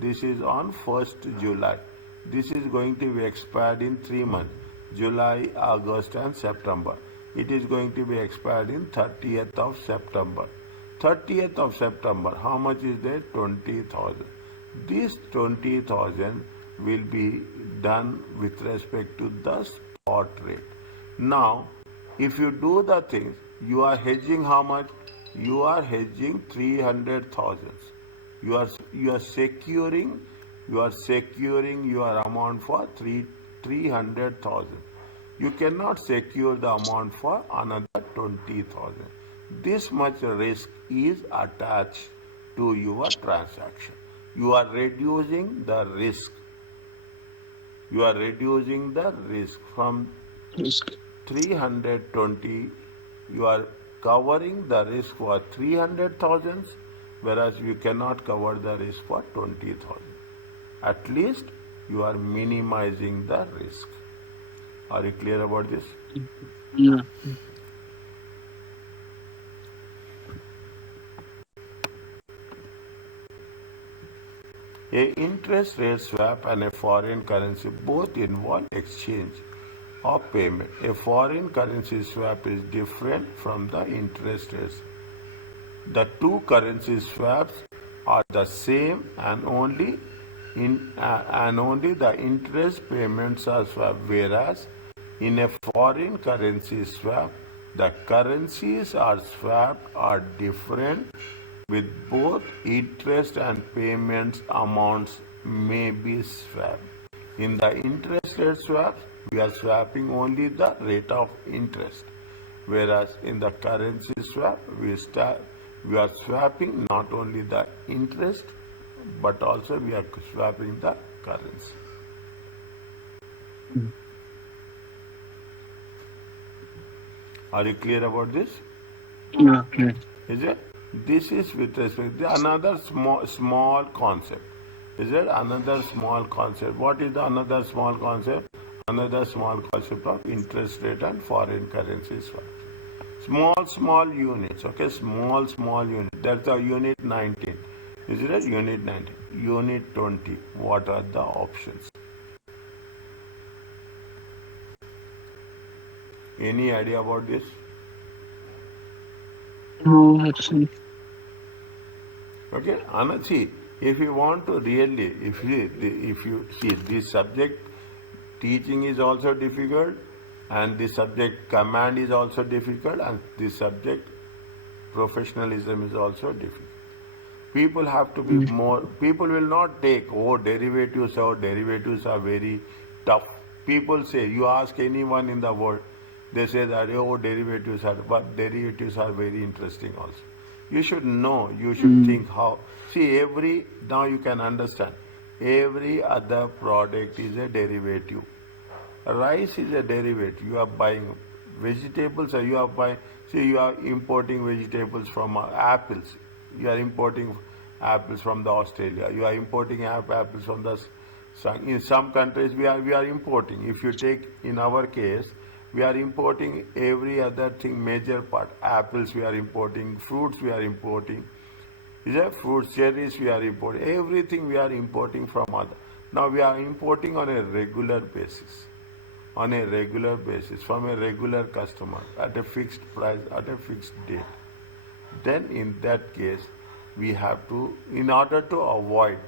this is on 1st July. This is going to be expired in 3 months, July, August and September. It is going to be expired in 30th of September. 30th of September, how much is there? 20,000. This 20,000 will be done with respect to the spot rate. Now, if you do the things, you are hedging how much? You are hedging 300,000. You are securing your amount for 300,000. You cannot secure the amount for another 20,000. This much risk is attached to your transaction. You are reducing the risk. You are reducing the risk from Risk. 320. You are covering the risk for 300,000, whereas you cannot cover the risk for 20,000. At least you are minimizing the risk. Are you clear about this? Yeah. A interest rate swap and a foreign currency both involve exchange or payment. A foreign currency swap is different from the interest rates. The two currency swaps are the same, and only the interest payments are swapped. Whereas in a foreign currency swap, the currencies are swapped are different, with both interest and payments amounts may be swapped. In the interest rate swaps, we are swapping only the rate of interest, whereas in the currency swap, we are swapping not only the interest, but also we are swapping the currency. Are you clear about this? Yeah. Yeah. Is it? This is with respect to another small concept. Is it another small concept? What is the another small concept? Another small concept of interest rate and foreign currency swaps. Small units. Okay, small unit. That's the unit 19. Is it unit 19? Unit 20. What are the options? Any idea about this? No, actually. Okay, Anand, see, if you want to really, if you see this subject, teaching is also difficult, and this subject command is also difficult, and this subject professionalism is also difficult. People have to be Mm. more, people will not take, derivatives are very tough. People say, you ask anyone in the world, they say that, but derivatives are very interesting also. You should know, you should Mm. think how, see now you can understand, every other product is a derivative. Rice is a derivative. You are buying vegetables, or you are buying. See, you are importing vegetables from apples. You are importing apples from the Australia. You are importing apples from the. In some countries, we are importing. If you take in our case, we are importing every other thing. Major part apples we are importing, fruits we are importing. Is that fruits, cherries we are importing. Everything we are importing from other. Now we are importing on a regular basis, from a regular customer at a fixed price at a fixed date. Then in that case, we have to, in order to avoid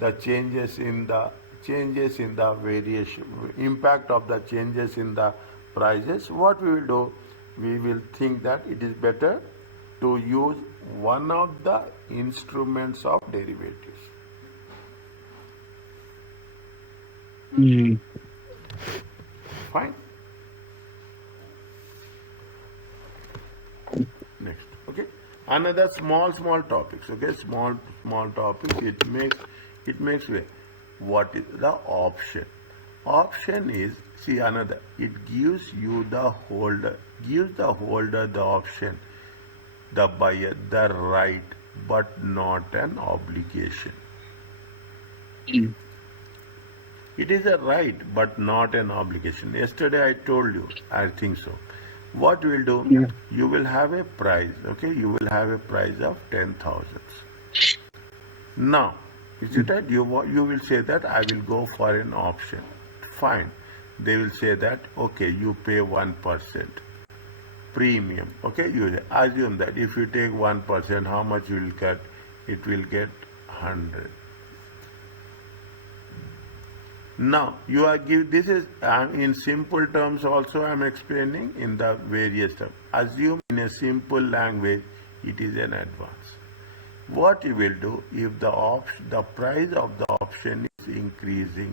the changes in the variation impact of the changes in the prices, what we will do, we will think that it is better to use one of the instruments of derivatives. Mm. Fine. Next, okay. Another small topics. Okay, small topics. It makes way. What is the option? Option is, see, another. It gives the holder the option, the buyer the right, but not an obligation. Mm. It is a right but not an obligation. Yesterday I told you, I think so. What you will do? Yeah. You will have a price, okay? You will have a price of 10,000. Now, is it Mm. that you will say that I will go for an option? Fine. They will say that, okay, you pay 1% premium. Okay, you assume that if you take 1%, how much you will get? It will get 100. Now you are give this is in simple terms also I am explaining in the various terms. Assume in a simple language it is an advance. What you will do if the price of the option is increasing?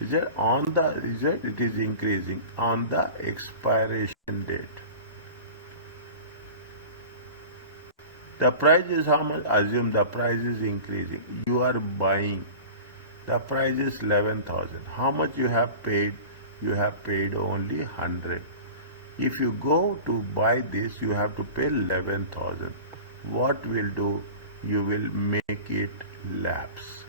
It is increasing on the expiration date. The price is how much? Assume the price is increasing. You are buying. The price is 11,000. How much you have paid? You have paid only 100. If you go to buy this, you have to pay 11,000. What will do? You will make it lapse.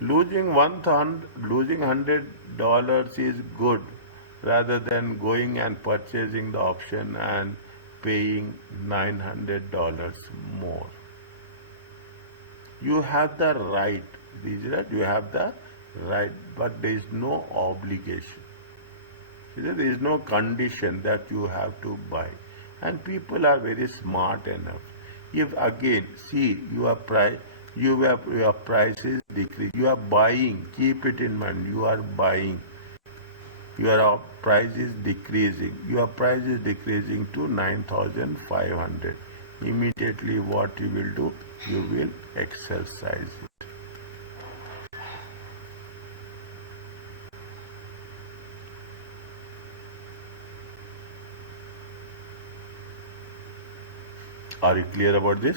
Losing $100 is good rather than going and purchasing the option and paying $900 more. You have the right, you have the right, but there is no obligation. There is no condition that you have to buy. And people are very smart enough. If again, see, your price is decreasing. You are buying, keep it in mind, you are buying. Your price is decreasing. Your price is decreasing to 9,500. Immediately what you will do? You will exercise it. Are you clear about this?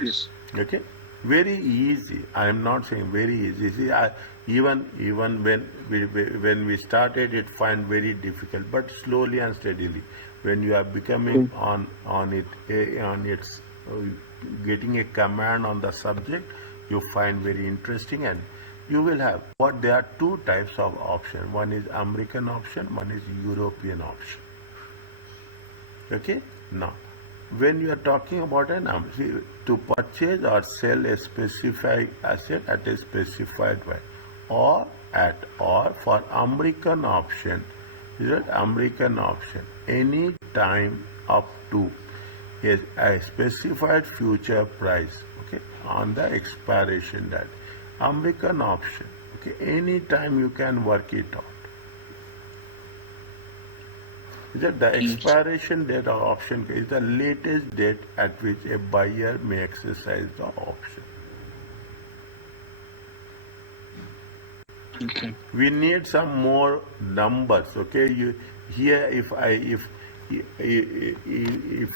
Yes. Okay. Very easy. I am not saying very easy. See, even when we started, it find very difficult. But slowly and steadily, when you are becoming Cool. on it on its getting a command on the subject, you find very interesting, and you will have what there are two types of option. One is American option. One is European option. Okay. Now, when you are talking about to purchase or sell a specified asset at a specified price, or for American option, is it American option? Any time up to a specified future price, okay, on the expiration date. American option, okay, any time you can work it out. That the expiration date of option is the latest date at which a buyer may exercise the option. Okay. We need some more numbers. Okay, you here if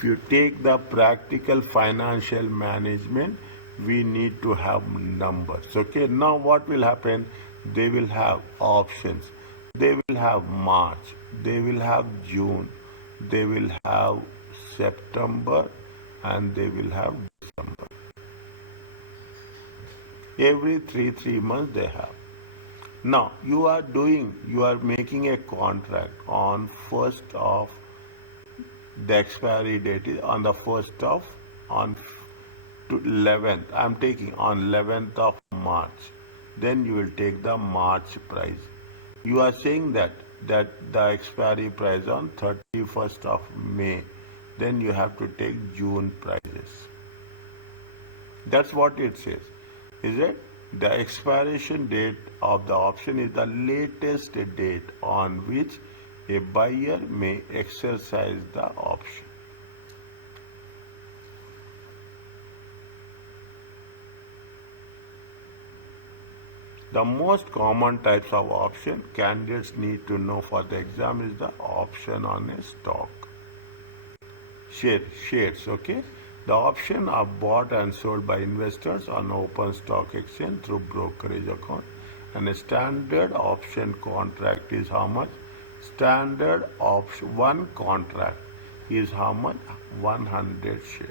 you take the practical financial management, we need to have numbers. Okay, now what will happen? They will have options. They will have March. They will have June. They will have September, and they will have December. Every three months they have. Now you are making a contract on first of the expiry date is on the first of on to 11th. I'm taking on 11th of March. Then you will take the March price. You are saying that the expiry price on 31st of May. Then you have to take June prices. That's what it says. Is it? The expiration date of the option is the latest date on which a buyer may exercise the option. The most common types of option candidates need to know for the exam is the option on a stock. Shares, okay? The option are bought and sold by investors on open stock exchange through brokerage account. And a standard option contract is how much? Standard option one contract is how much? 100 shares.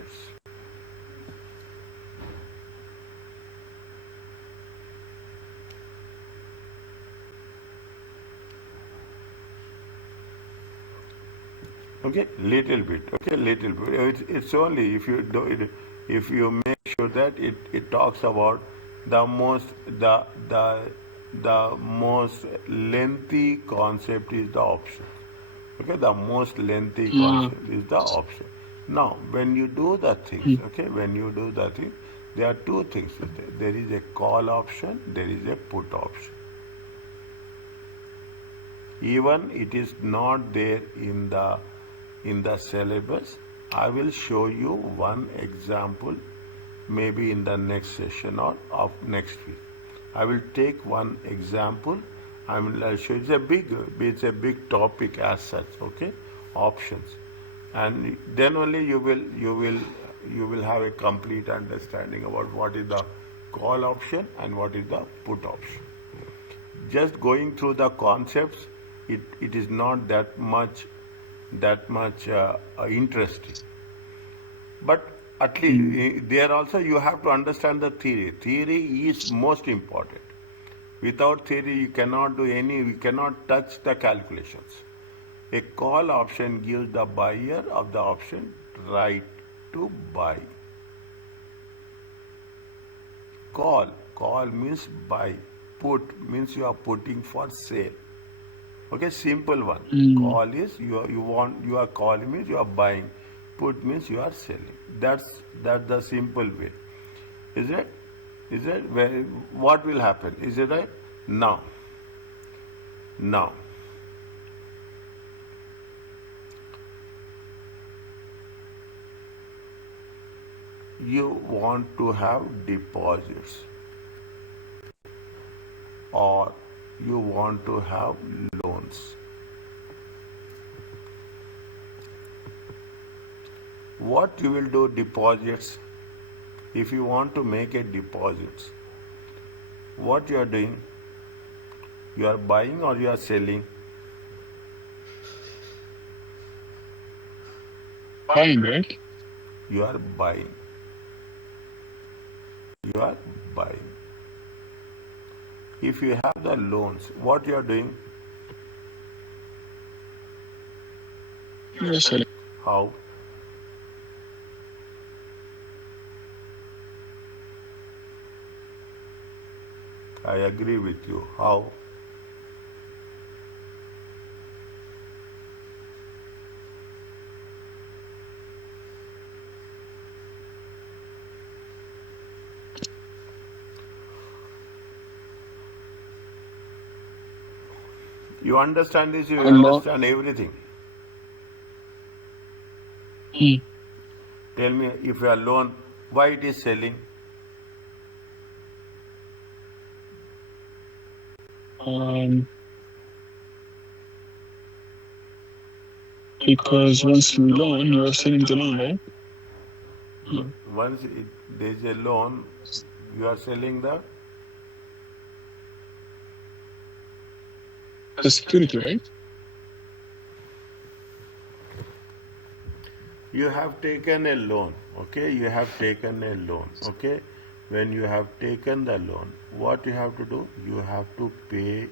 Okay, little bit. Okay, little bit. It's only if you do it, if you make sure that it talks about the most the most lengthy concept is the option. Okay, the most lengthy Ah, concept is the option. Now, when you do the things, mm, okay, when you do the thing, there are two things. There is a call option, there is a put option. Even it is not there in the syllabus, I will show you one example maybe in the next session or of next week. I will take one example. I'll show it's a big topic as such. Okay, options, and then only you will have a complete understanding about what is the call option and what is the put option. Just going through the concepts, it is not that much interesting. But at mm, least there also you have to understand the theory. Theory is most important. Without theory, you cannot touch the calculations. A call option gives the buyer of the option right to buy. Call means buy. Put means you are putting for sale. Okay, simple one. mm. Call is you are calling means you are buying. Put means you are selling. That's the simple way. Is it? Is it? What will happen? Is it right? Now, you want to have deposits or you want to have loans. What you will do deposits? If you want to make a deposit, what you are doing? You are buying or you are selling? Buying, right? You are buying. You are buying. If you have the loans, what you are doing? You're selling. How? I agree with you. How? You understand this, you Allah. understand everything. Mm. Tell me if you are loan, why it is selling? Um, because once you loan, you're selling the loan, right? Mm. Once there is a loan, you are selling the, The security, right? you have taken a loan, okay? You have taken a loan, okay? When you have taken the loan, what you have to do? You have to pay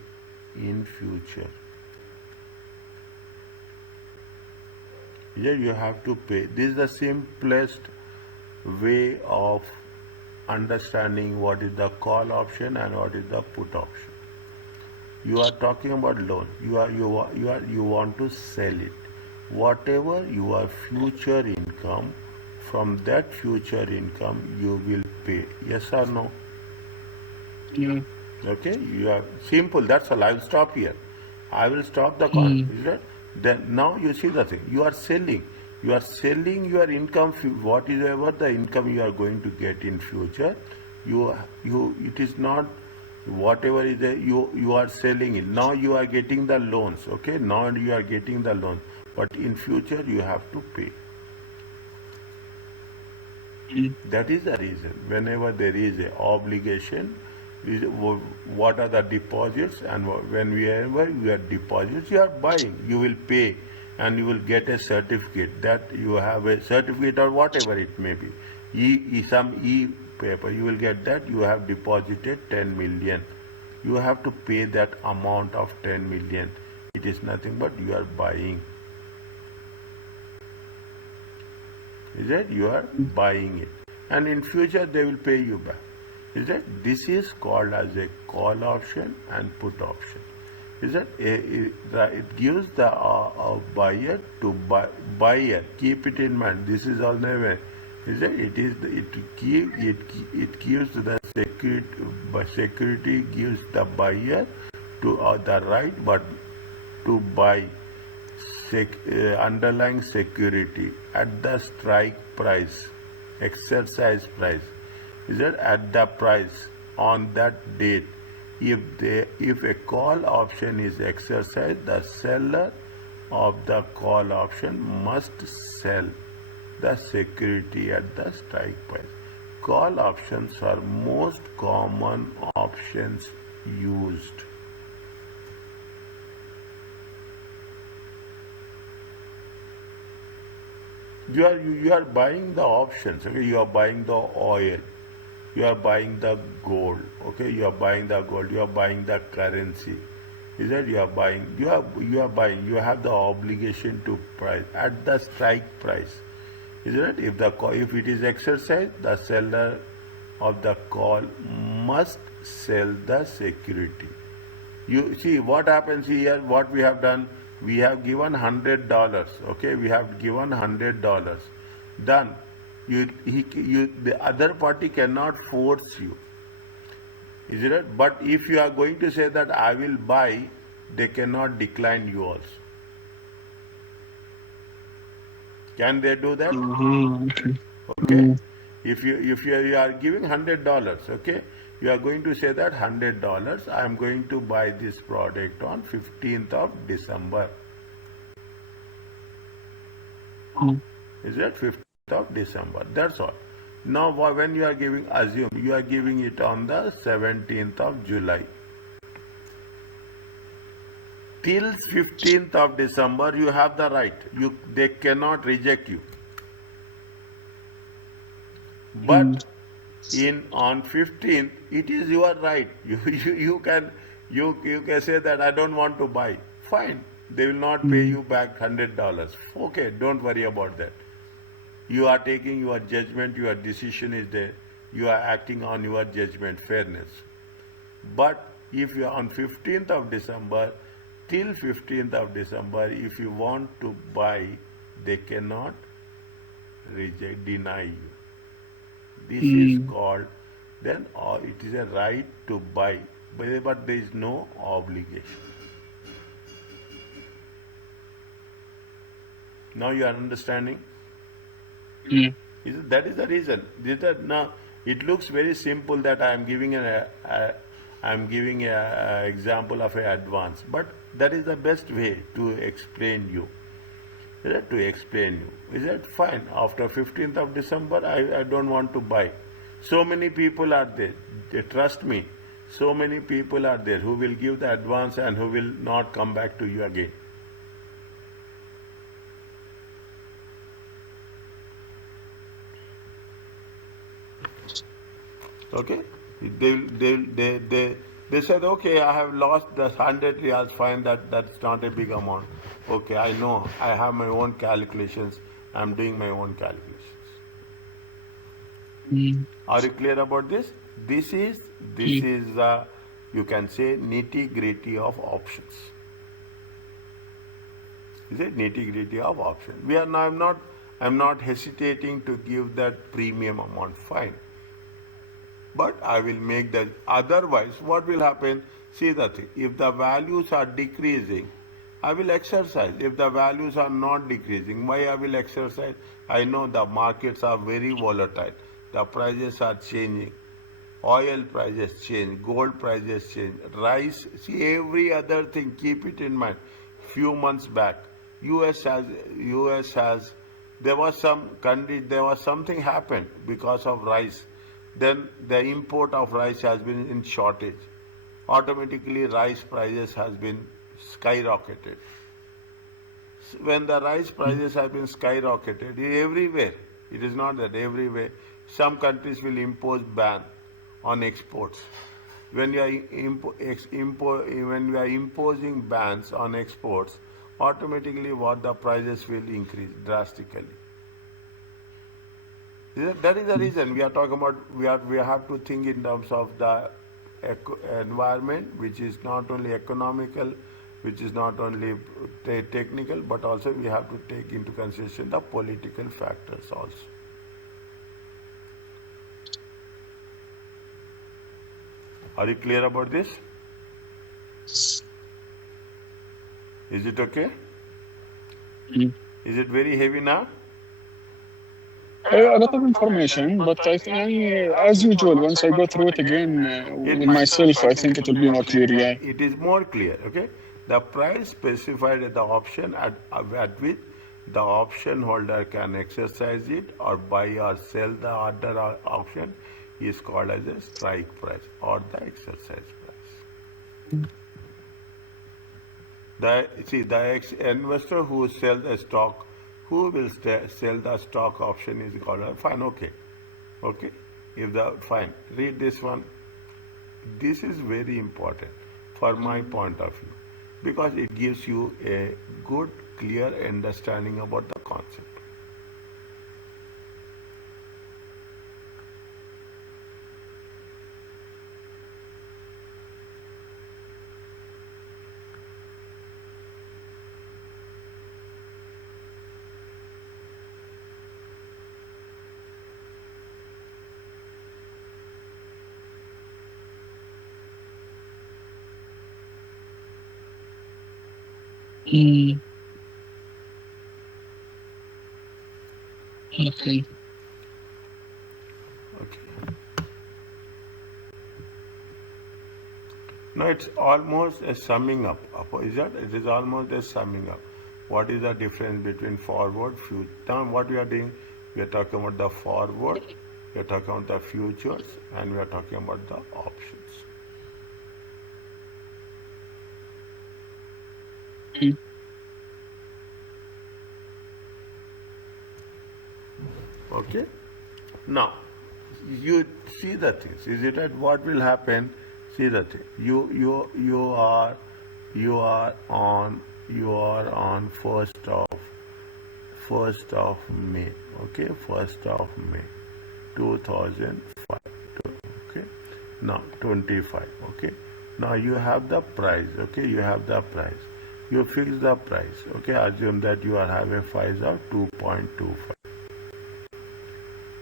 in future. Yeah, you have to pay. This is the simplest way of understanding what is the call option and what is the put option. You are talking about loan. You want to sell it. Whatever your future income, from that future income you will pay. Yes or no? Yeah. Okay, you are simple. That's all. I will stop here. I will stop the con. Mm. Is that? Then now you see the thing. You are selling. You are selling your income. What is ever the income you are going to get in future, you. It is not whatever is there. You are selling it. Now you are getting the loans. Okay. Now you are getting the loan. But in future you have to pay. Mm. That is the reason. Whenever there is a obligation, what are the deposits, and whenever you are deposits, you are buying. You will pay, and you will get a certificate that you have a certificate or whatever it may be. Some paper. You will get that you have deposited 10 million. You have to pay that amount of 10 million. It is nothing but you are buying. Is that you are buying it, and in future they will pay you back. Is that this is called as a call option and put option. Is that it gives the buyer to buyer, keep it in mind. This is all never. Is that it gives the security, but security gives the buyer to the right, but to buy underlying security at the strike price, exercise price. Is that at the price on that date? If a call option is exercised, the seller of the call option must sell the security at the strike price. Call options are most common options used. You are buying the options. Okay, you are buying the oil, you are buying the gold. Okay, you are buying the gold, you are buying the currency. Is that you are buying? You are buying. You have the obligation to price at the strike price. Is it? If it is exercised, the seller of the call must sell the security. You see what happens here, what we have done, we have given $100. Okay, we have given $100. Done. The other party cannot force you. Is it right? But if you are going to say that I will buy, they cannot decline you also. Can they do that? Okay. Okay. Mm. If you are giving $100, okay, you are going to say that $100 I am going to buy this product on 15th of December. Mm. Is it 15th of December? That's all. Now, when you are giving, assume you are giving it on the 17th of July. Till 15th of December, you have the right. They cannot reject you. Mm. But in on 15th, it is your right. You can say that I don't want to buy. Fine. They will not pay Mm. you back $100. Okay, don't worry about that. You are taking your judgment, your decision is there. You are acting on your judgment, fairness. But if you are on 15th of December, till 15th of December, if you want to buy, they cannot reject, deny you. This is Mm. called, then it is a right to buy, but there is no obligation. Now you are understanding? Yeah. That is the reason. Now it looks very simple that I am giving a example of an advance, but that is the best way to explain you. Is it to explain you? Is it fine? After 15th of December, I don't want to buy. So many people are there. Trust me. So many people are there who will give the advance and who will not come back to you again. Okay? They said, okay, I have lost the 100 reals, fine, that's not a big amount. Okay, I know, I have my own calculations, I'm doing my own calculations. Mm. Are you clear about this? This is, this Yeah. is you can say nitty gritty of options. Is it nitty gritty of options? We are now, I'm not hesitating to give that premium amount, fine. But I will make that. Otherwise, what will happen? See the thing. If the values are decreasing, I will exercise. If the values are not decreasing, why I will exercise? I know the markets are very volatile. The prices are changing. Oil prices change. Gold prices change. Rice. See every other thing. Keep it in mind. Few months back, US has there was some country, there was something happened because of rice, then the import of rice has been in shortage, automatically rice prices has been skyrocketed. When the rice Mm. prices have been skyrocketed everywhere, it is not that everywhere, some countries will impose ban on exports. When you are when you are imposing bans on exports, automatically what the prices will increase drastically. That is the Mm. reason we are talking about. We have to think in terms of the environment, which is not only economical, which is not only technical, but also we have to take into consideration the political factors also. Are you clear about this? Is it okay? Mm. Is it very heavy now? A lot of information, but I think, as usual, once I go through it again with myself, I think it will be more clear. Yeah. It is more clear. Okay, the price specified at the option at which the option holder can exercise it or buy or sell the other option is called as a strike price or the exercise price. Mm. The investor who sell the stock, who will sell the stock option is called fine. Okay, okay. If the fine, read this one. This is very important for my point of view because it gives you a good, clear understanding about the concept. Mm. Okay. Okay. Now it's almost a summing up. Is that? It is almost a summing up. What is the difference between forward, future? Now what we are doing, we are talking about the forward We are talking about the futures and we are talking about the options. Mm. Okay? Now, you see the things. Is it that what will happen? See the thing. You are on first of May. Okay, 1st of May, 2005. Okay. Now 25. Okay. Now you have the price. Okay, you have the price. You fix the price. Okay, assume that you are having a price of 2.25.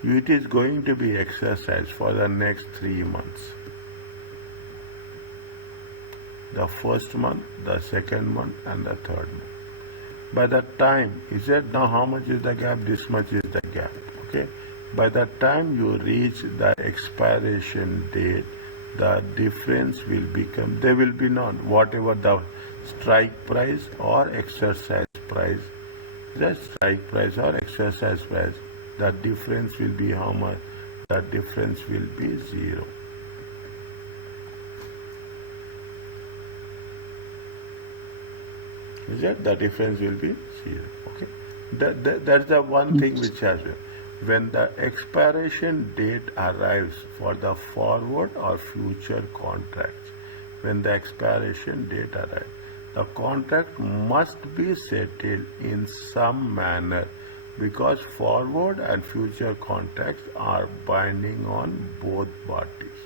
It is going to be exercised for the next 3 months. The first month, the second month, and the third month. By that time, he said, now how much is the gap? This much is the gap. Okay. By the time you reach the expiration date, the difference will become, there will be none. Whatever the strike price or exercise price, the strike price or exercise price, the difference will be how much? The difference will be zero. Is it? The difference will be zero. Okay. That's the one thing which has been. When the expiration date arrives for the forward or future contracts, when the expiration date arrives, the contract must be settled in some manner because forward and future contracts are binding on both parties.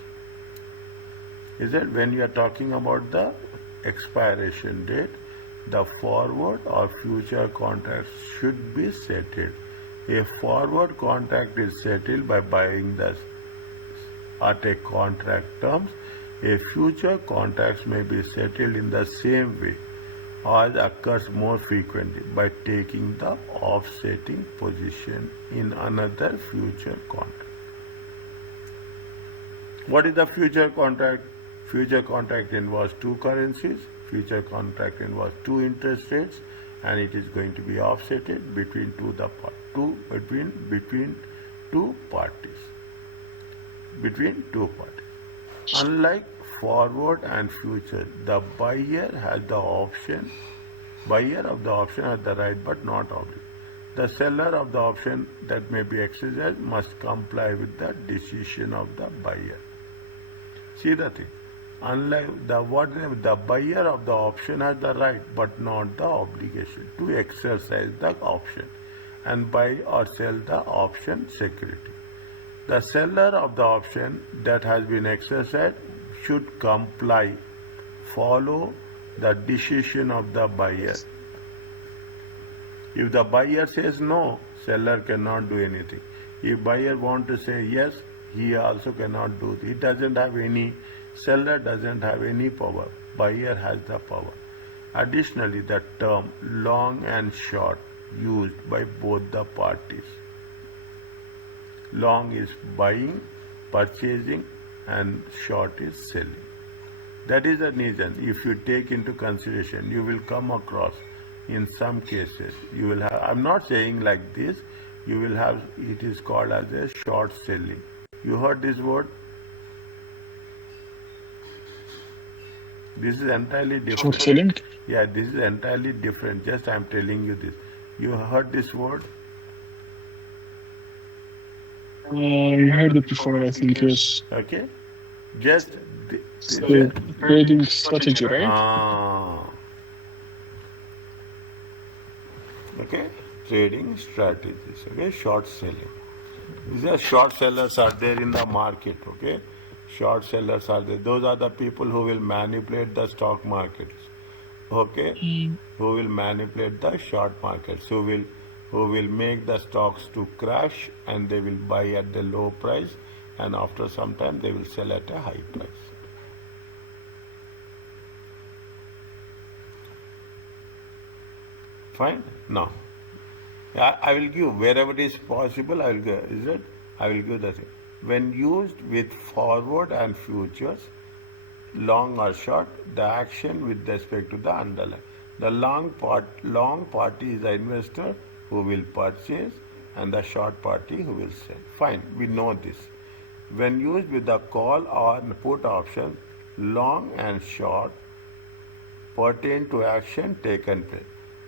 Is that when you are talking about the expiration date, the forward or future contracts should be settled. A forward contract is settled by buying the at a contract terms. A future contract may be settled in the same way or occurs more frequently by taking the offsetting position in another future contract. What is the future contract? Future contract involves two currencies. Future contract involves two interest rates, and it is going to be offsetted between two parties. Between two parties. Unlike forward and future, the buyer of the option has the right but not obligation. The seller of the option that may be exercised must comply with the decision of the buyer. See the thing. Unlike the buyer of the option has the right but not the obligation to exercise the option and buy or sell the option security. The seller of the option that has been exercised should follow the decision of the buyer. If the buyer says no, seller cannot do anything. If buyer want to say yes, he also cannot do it. Seller doesn't have any power. Buyer has the power. Additionally, the term long and short used by both the parties. Long is buying, purchasing, and short is selling. That is the reason, if you take into consideration, you will come across in some cases, you will have, I'm not saying like this, you will have, it is called as a short selling. You heard this word? This is entirely Short different. selling? Yeah, this is entirely different. Just I'm telling you this. You heard this word? I heard it before, I think, yes. Okay? Just, It's a trading strategy, right? Okay? Trading strategies. Okay? Short selling. These are short sellers are there in the market. Okay? Short sellers are there. Those are the people who will manipulate the stock markets. Okay? Who will manipulate the short markets, who will make the stocks to crash and they will buy at the low price and after some time they will sell at a high price. Fine? Now, I will give wherever it is possible, I will give, is it? I will give the thing. When used with forward and futures, long or short, the action with respect to the underlying. The long party is the investor who will purchase and the short party who will sell. Fine, we know this. When used with the call or put option, long and short pertain to action taken place.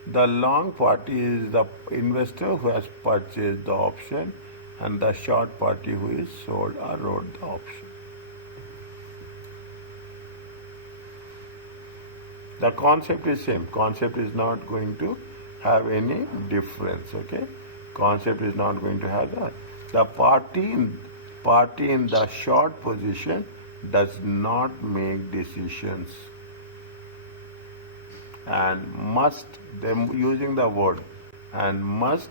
The long party is the investor who has purchased the option, and the short party who is sold or wrote the option. The concept is same. Concept is not going to have any difference. Okay, concept is not going to have that. The party in the short position does not make decisions and must, them using the word and must,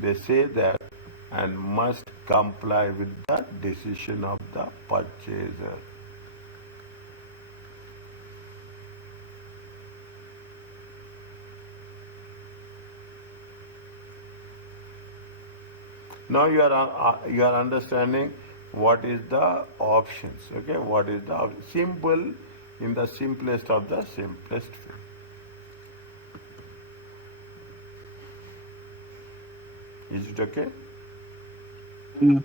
they say that, and must comply with the decision of the purchaser. Now you are understanding what is the options. Okay, what is the simple, in the simplest of the simplest way. Is it okay? Mm.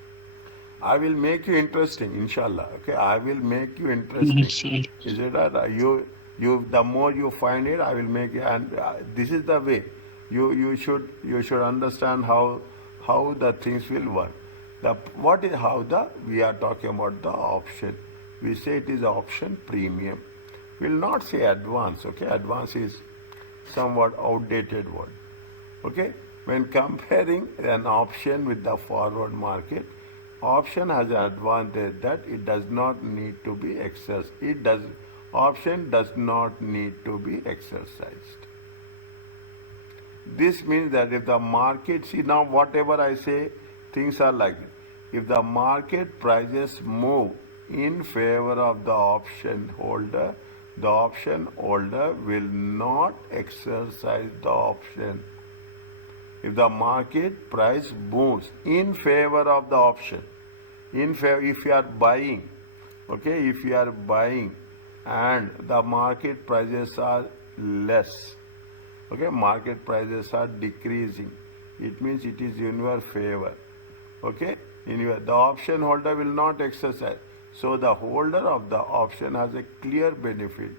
I will make you interesting, inshallah. Okay, I will make you interesting. Sorry. Is it right? The more you find it, I will make it. And this is the way. You should understand how the things will work. We are talking about the option. We say it is option premium. We will not say advance. Okay, advance is somewhat outdated word. Okay, when comparing an option with the forward market, option has an advantage that it does not need to be exercised. Option does not need to be exercised. This means that if the market, see now whatever I say, things are like this. If the market prices move in favor of the option holder will not exercise the option. If the market price moves in favor of the option, if you are buying, okay, if you are buying and the market prices are less, okay, market prices are decreasing, it means it is in your favor. Okay, the option holder will not exercise. So the holder of the option has a clear benefit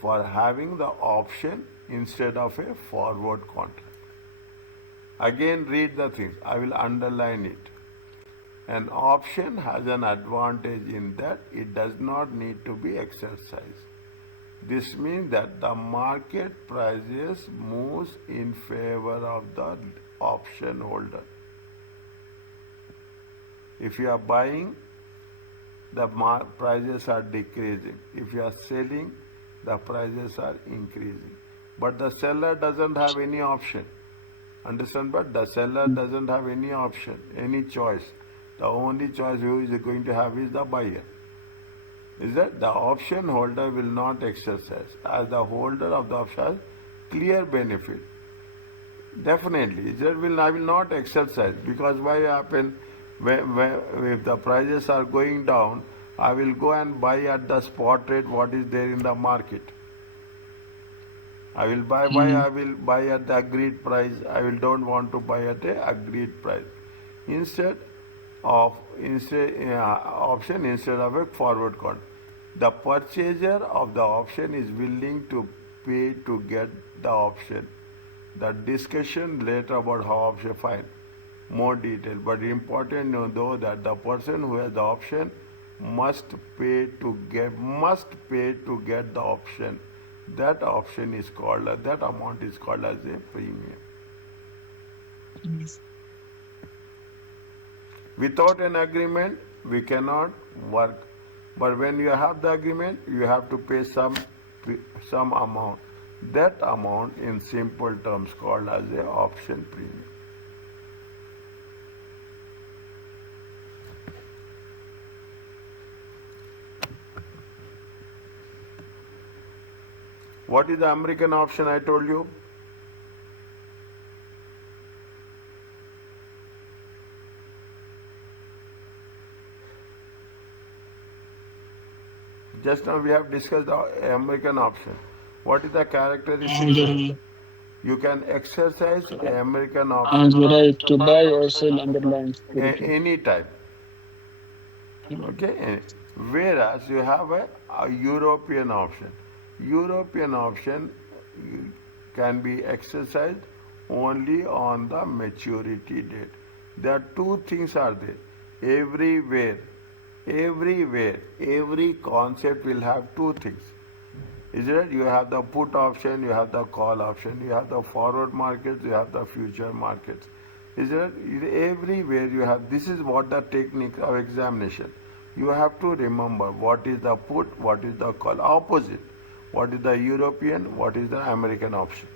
for having the option instead of a forward contract. Again, read the things. I will underline it. An option has an advantage in that it does not need to be exercised. This means that the market prices moves in favor of the option holder. If you are buying, the prices are decreasing. If you are selling, the prices are increasing. But the seller doesn't have any option. Understand? But the seller doesn't have any option, any choice. The only choice who is going to have is the buyer. Is that the option holder will not exercise, as the holder of the option has clear benefit. Definitely, I will not exercise, because why happen? If the prices are going down, I will go and buy at the spot rate what is there in the market. I will buy. Why I will buy at the agreed price? Don't want to buy at a agreed price. Instead of option instead of a forward contract. The purchaser of the option is willing to pay to get the option. The discussion later about how option fine, more detail. But important to know that the person who has the option must pay to get the option. That option is called, that amount is called as a premium. Yes. Without an agreement, we cannot work. But when you have the agreement, you have to pay some amount. That amount, in simple terms, called as a option premium. What is the American option I told you? Just now we have discussed the American option. What is the characteristic? You can exercise American option And the right to buy or sell underlying security. any time. Okay, whereas you have a European option. European option can be exercised only on the maturity date. There are two things are there. Every concept will have two things. Is it? You have the put option, you have the call option, you have the forward markets, you have the future markets. Is it? Everywhere you have. This is what the technique of examination. You have to remember what is the put, what is the call. Opposite. What is the European, what is the American option.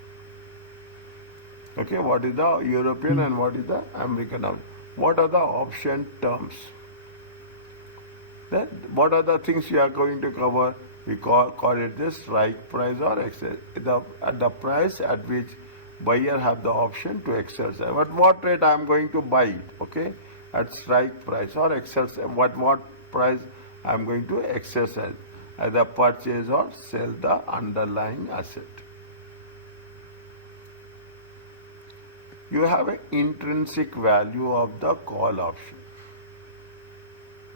Okay, what is the European and what is the American option. What are the option terms? Then what are the things you are going to cover? We call it the strike price or excess. At the price at which buyer have the option to exercise. At what rate I am going to buy it? Okay, at strike price or exercise. What price I am going to exercise? Either purchase or sell the underlying asset. You have an intrinsic value of the call option.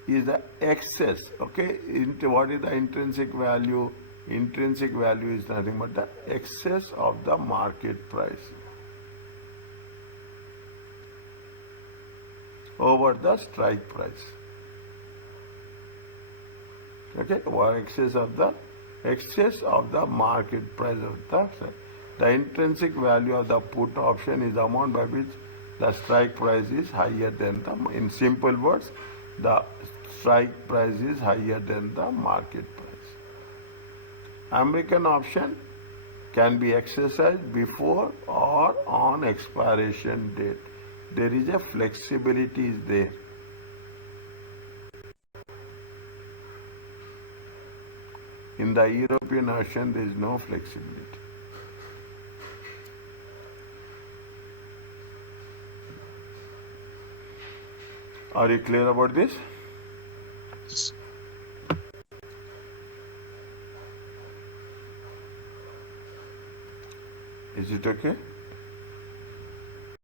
Is the excess, okay? What is the intrinsic value? Intrinsic value is nothing but the excess of the market price over the strike price. Okay, or excess of the market price of the intrinsic value of the put option is the amount by which the strike price is higher than the, in simple words, the strike price is higher than the market price. American option can be exercised before or on expiration date. There is a flexibility is there. In the European option, there is no flexibility. Are you clear about this? Is it okay?